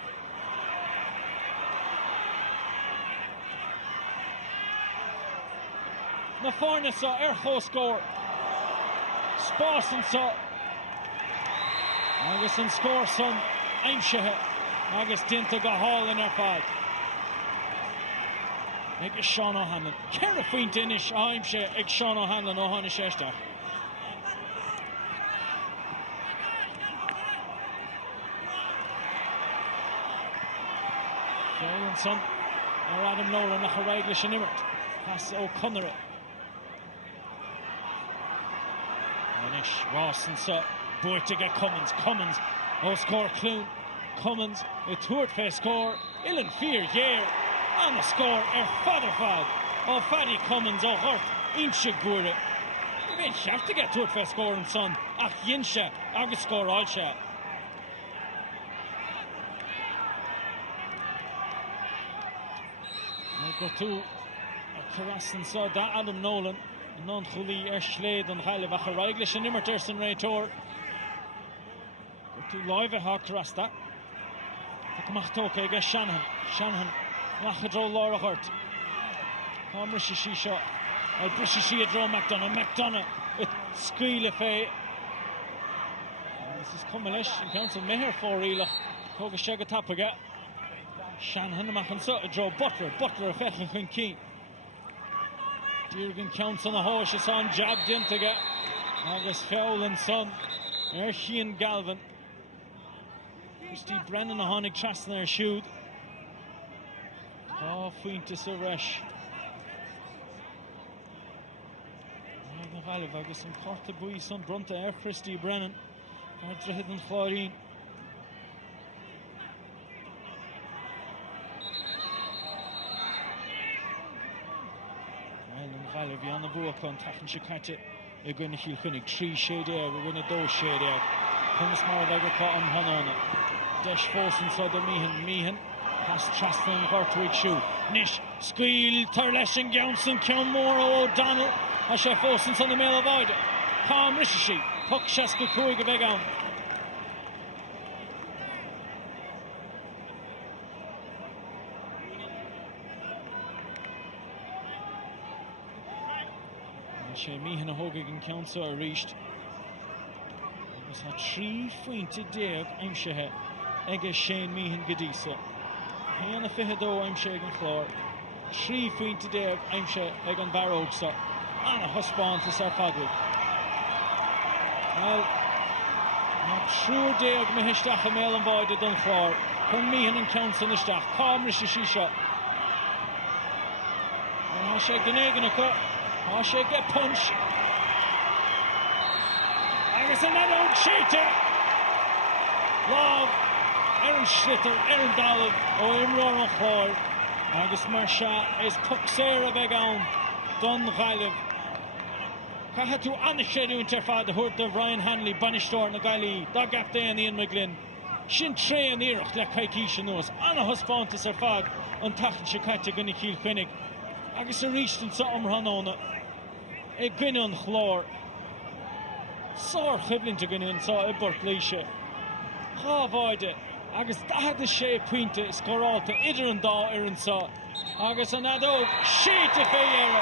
Na Forna saw Erho score. Sparson saw Agus and score son Aimshehe. Agus Dinta got Hall in her fight. Eg Sean O'Hanlon. Kerra Fuint inish Aimshehe eg Sean O'Hanlon O'Hanna Sheshtach. Fairland son. Or Adam Nolan nach a Reiglish and Immert. Pass O'Connor. Anish, Ross and so Boy to get Cummins, oh score Clune, Cummins, a third face score, Illan Fear, yeah, on the score, Father Fad, oh Faddy Cummins, oh Hurt, Incha Gure. You may have to get third face score and son, Ach Yinsha, August score Alsha. Go to Carras and so that Adam Nolan. Non Chuli Slade and Hilev a Reiglish and Immerterson Ray Tor. Go to live a Hawk Rasta. Machtoke against Shanahan. Machadro Laura Hurt. Comrish she shot. I'll brush she a draw McDonough. It squeal a fay. This is Cumalish and Council Meher for Ela. Tóga sé go tapaga. Shanahan amachchan so Joe Butler a fechan chun cí. Dúrgan ceann san a háis is an jab dintaga. Agus feileann son Cian Galvin. Christy Brennan a tháinig trasna ar siúd. Faointe sa reis. Na Gaillimh agus an corta buí san brunta ar Christy Brennan. Ar dreithid an chláirín. Gaillimh bhí anna bhuacán tachan se caite I gcuine chiil chunig 3 séide ag go gcuine 2 séide ag. Chunas mar bheith go an hanána. Deis fósan sa do míhan. Has trasna an ghartúig siú. Nis scaoil tar leis an geansan ceann mór ó Donald. A sé fósan san na méle bhaide. Cá mrisi sí. Puck seas go cúig a bheith ann. sé míhan a thógaigh an ceansa a ríist. Agus ha 3 faointe déag aimsithe ag Shane míhan go díosa. Chéanna 22 aimse ag an Clár. 3 faointe déag aimse ag an Barógsa. Anna thuspáintas ar fadlaigh. Well, na trúr déag me histeach a méil an bhaide don Clár. Chun míhan an ceansa na isteach. Cámra sé sí seo. Ha sé gnéigean acu. Ha sé get punch. Agus an adón séite. Láb an slitter, an dalad ó imráir an Chlár. Agus mar se is puck séir a bheith ann don Gaillimh. Caithe tú anna séúint ar fad a thuirt a Ryan Hanley banistóir na Gailí. Dá gap déan Ian McGlynn. Sin tré an iirecht le caiicí sin nuas. Anna thuspáintas ar fad an tachan se caite gona cíl chuinnig. Agus a rístan sa omrhanóna. I gcuine an Chlár. Sár chiblinte gcuine sa I Portlaoise. Chá bhaide. Agus dahad is sé puinte scoráilta idir an dá ar an sa. Agus an adóg séite fééire.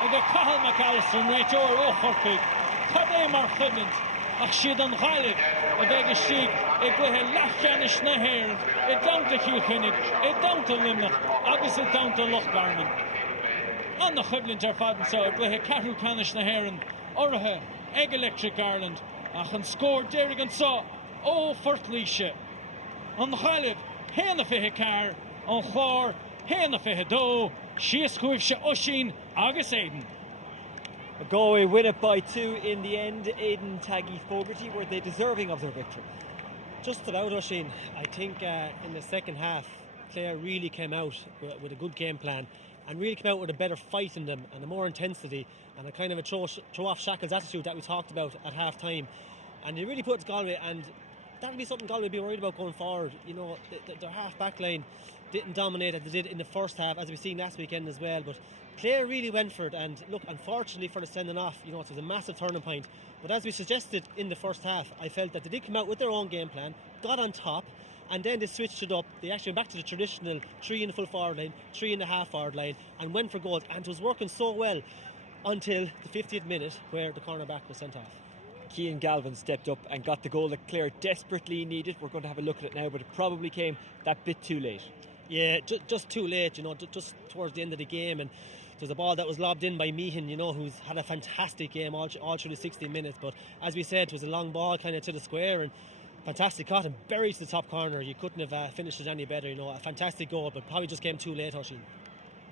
Ag a Cathal McAllister an réiteoir ó Chorcaigh. Cad é mar chiblint. Ach siad an Gaillimh a bheith istigh I gluthe leachcheannis na héireann. I damta cíl chuinnig. I damta limnach. Agus I damta Lochgarman. An na chiblint ar fadan sa I gluthe Ceathrú canis na héireann. Orthe ag Electric Ireland. Ach an scór déirigh an sa ó Portlaoise. An Gaillimh héana fithe car, an Chlár héana fithe dó, síos chuibh se Oisín agus Aidan. Galway win it by 2 in the end. Aidan, Taggy, Fogarty, were they deserving of their victory? Just about, Oisín. I think in the second half, Clare really came out with a good game plan and really came out with a better fight in them and a more intensity and a kind of a throw off shackles attitude that we talked about at half time. And they really put Galway, and that'll be something Galway will be worried about going forward. You know, their half back line didn't dominate as they did in the first half, as we've seen last weekend as well. But Clare really went for it, and look, unfortunately for the sending off, you know, it was a massive turning point. But as we suggested in the first half, I felt that they did come out with their own game plan, got on top, and then they switched it up. They actually went back to the traditional 3 in the full forward line, 3 in the half forward line, and went for goals. And it was working so well until the 50th minute, where the cornerback was sent off. Cian Galvin stepped up and got the goal that Clare desperately needed. We're going to have a look at it now, but it probably came that bit too late. Yeah, just too late, you know, just towards the end of the game. And there's a ball that was lobbed in by Meehan, you know, who's had a fantastic game all through the 60 minutes. But as we said, it was a long ball kind of to the square, and fantastic cut and buried to the top corner. You couldn't have finished it any better, you know. A fantastic goal, but probably just came too late, Oisín.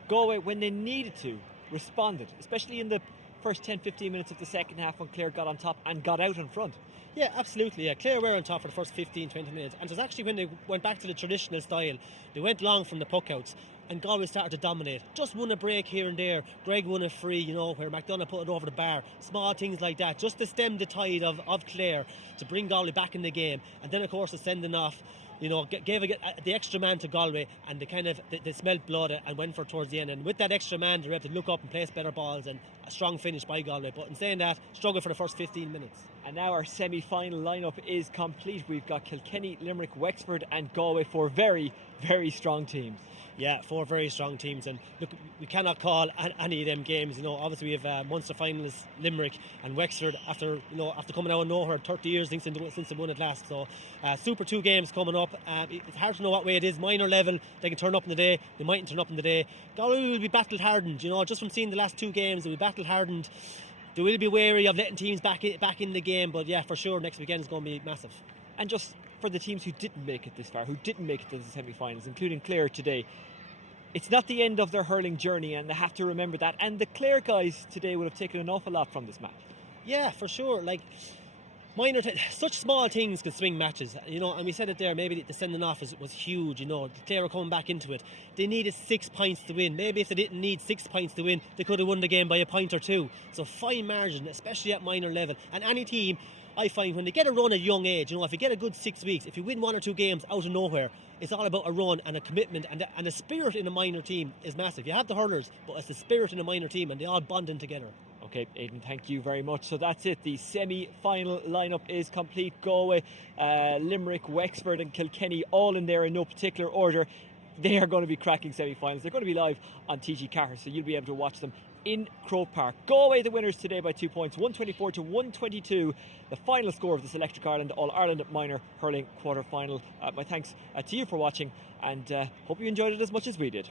Galway, when they needed to, responded, especially in the first 10-15 minutes of the second half when Clare got on top and got out in front. Yeah, absolutely. Yeah, Clare were on top for the first 15-20 minutes, and it was actually when they went back to the traditional style. They went long from the puck outs, and Galway started to dominate. Just won a break here and there. Greg won a free, you know, where McDonough put it over the bar. Small things like that, just to stem the tide of Clare, to bring Galway back in the game. And then, of course, the sending off, you know, gave the extra man to Galway, and they smelled blood and went for it towards the end. And with that extra man, they were able to look up and place better balls, and a strong finish by Galway. But in saying that, struggled for the first 15 minutes. And now our semi-final lineup is complete. We've got Kilkenny, Limerick, Wexford and Galway, 4 very, very strong teams. Yeah, 4 very strong teams, and look, we cannot call any of them games. Obviously we have Munster finalists Limerick and Wexford after coming out of nowhere 30 years since they won it last. So super 2 games coming up. It's hard to know what way it is. Minor level, they can turn up in the day, they mightn't turn up in the day. Galway will be battle hardened. Just from seeing the last 2 games, they'll be battle hardened. They will be wary of letting teams back in the game, but yeah, for sure next weekend is going to be massive. And just for the teams who didn't make it this far, who didn't make it to the semi-finals, including Clár today, it's not the end of their hurling journey, and they have to remember that. And the Clár guys today would have taken an awful lot from this match. Yeah, for sure. Like such small things can swing matches, and we said it there. Maybe the sending off was huge. The Clár are coming back into it. They needed 6 points to win. Maybe if they didn't need 6 points to win, they could have won the game by a point or 2. So fine margin, especially at minor level. And any team, I find, when they get a run at a young age, if you get a good 6 weeks, if you win 1 or 2 games out of nowhere, it's all about a run and a commitment, and the spirit in a minor team is massive. You have the hurlers, but it's the spirit in a minor team, and they all bond in together. Okay, Aidan, thank you very much. So that's it. The semi-final lineup is complete. Galway, Limerick, Wexford and Kilkenny, all in there in no particular order. They are going to be cracking semi-finals. They're going to be live on TG Ceathru, so you'll be able to watch them in Croke Park. Galway the winners today by 2 points, 124 to 122. The final score of this Electric Ireland All-Ireland Minor Hurling quarter-final. My thanks to you for watching, and hope you enjoyed it as much as we did.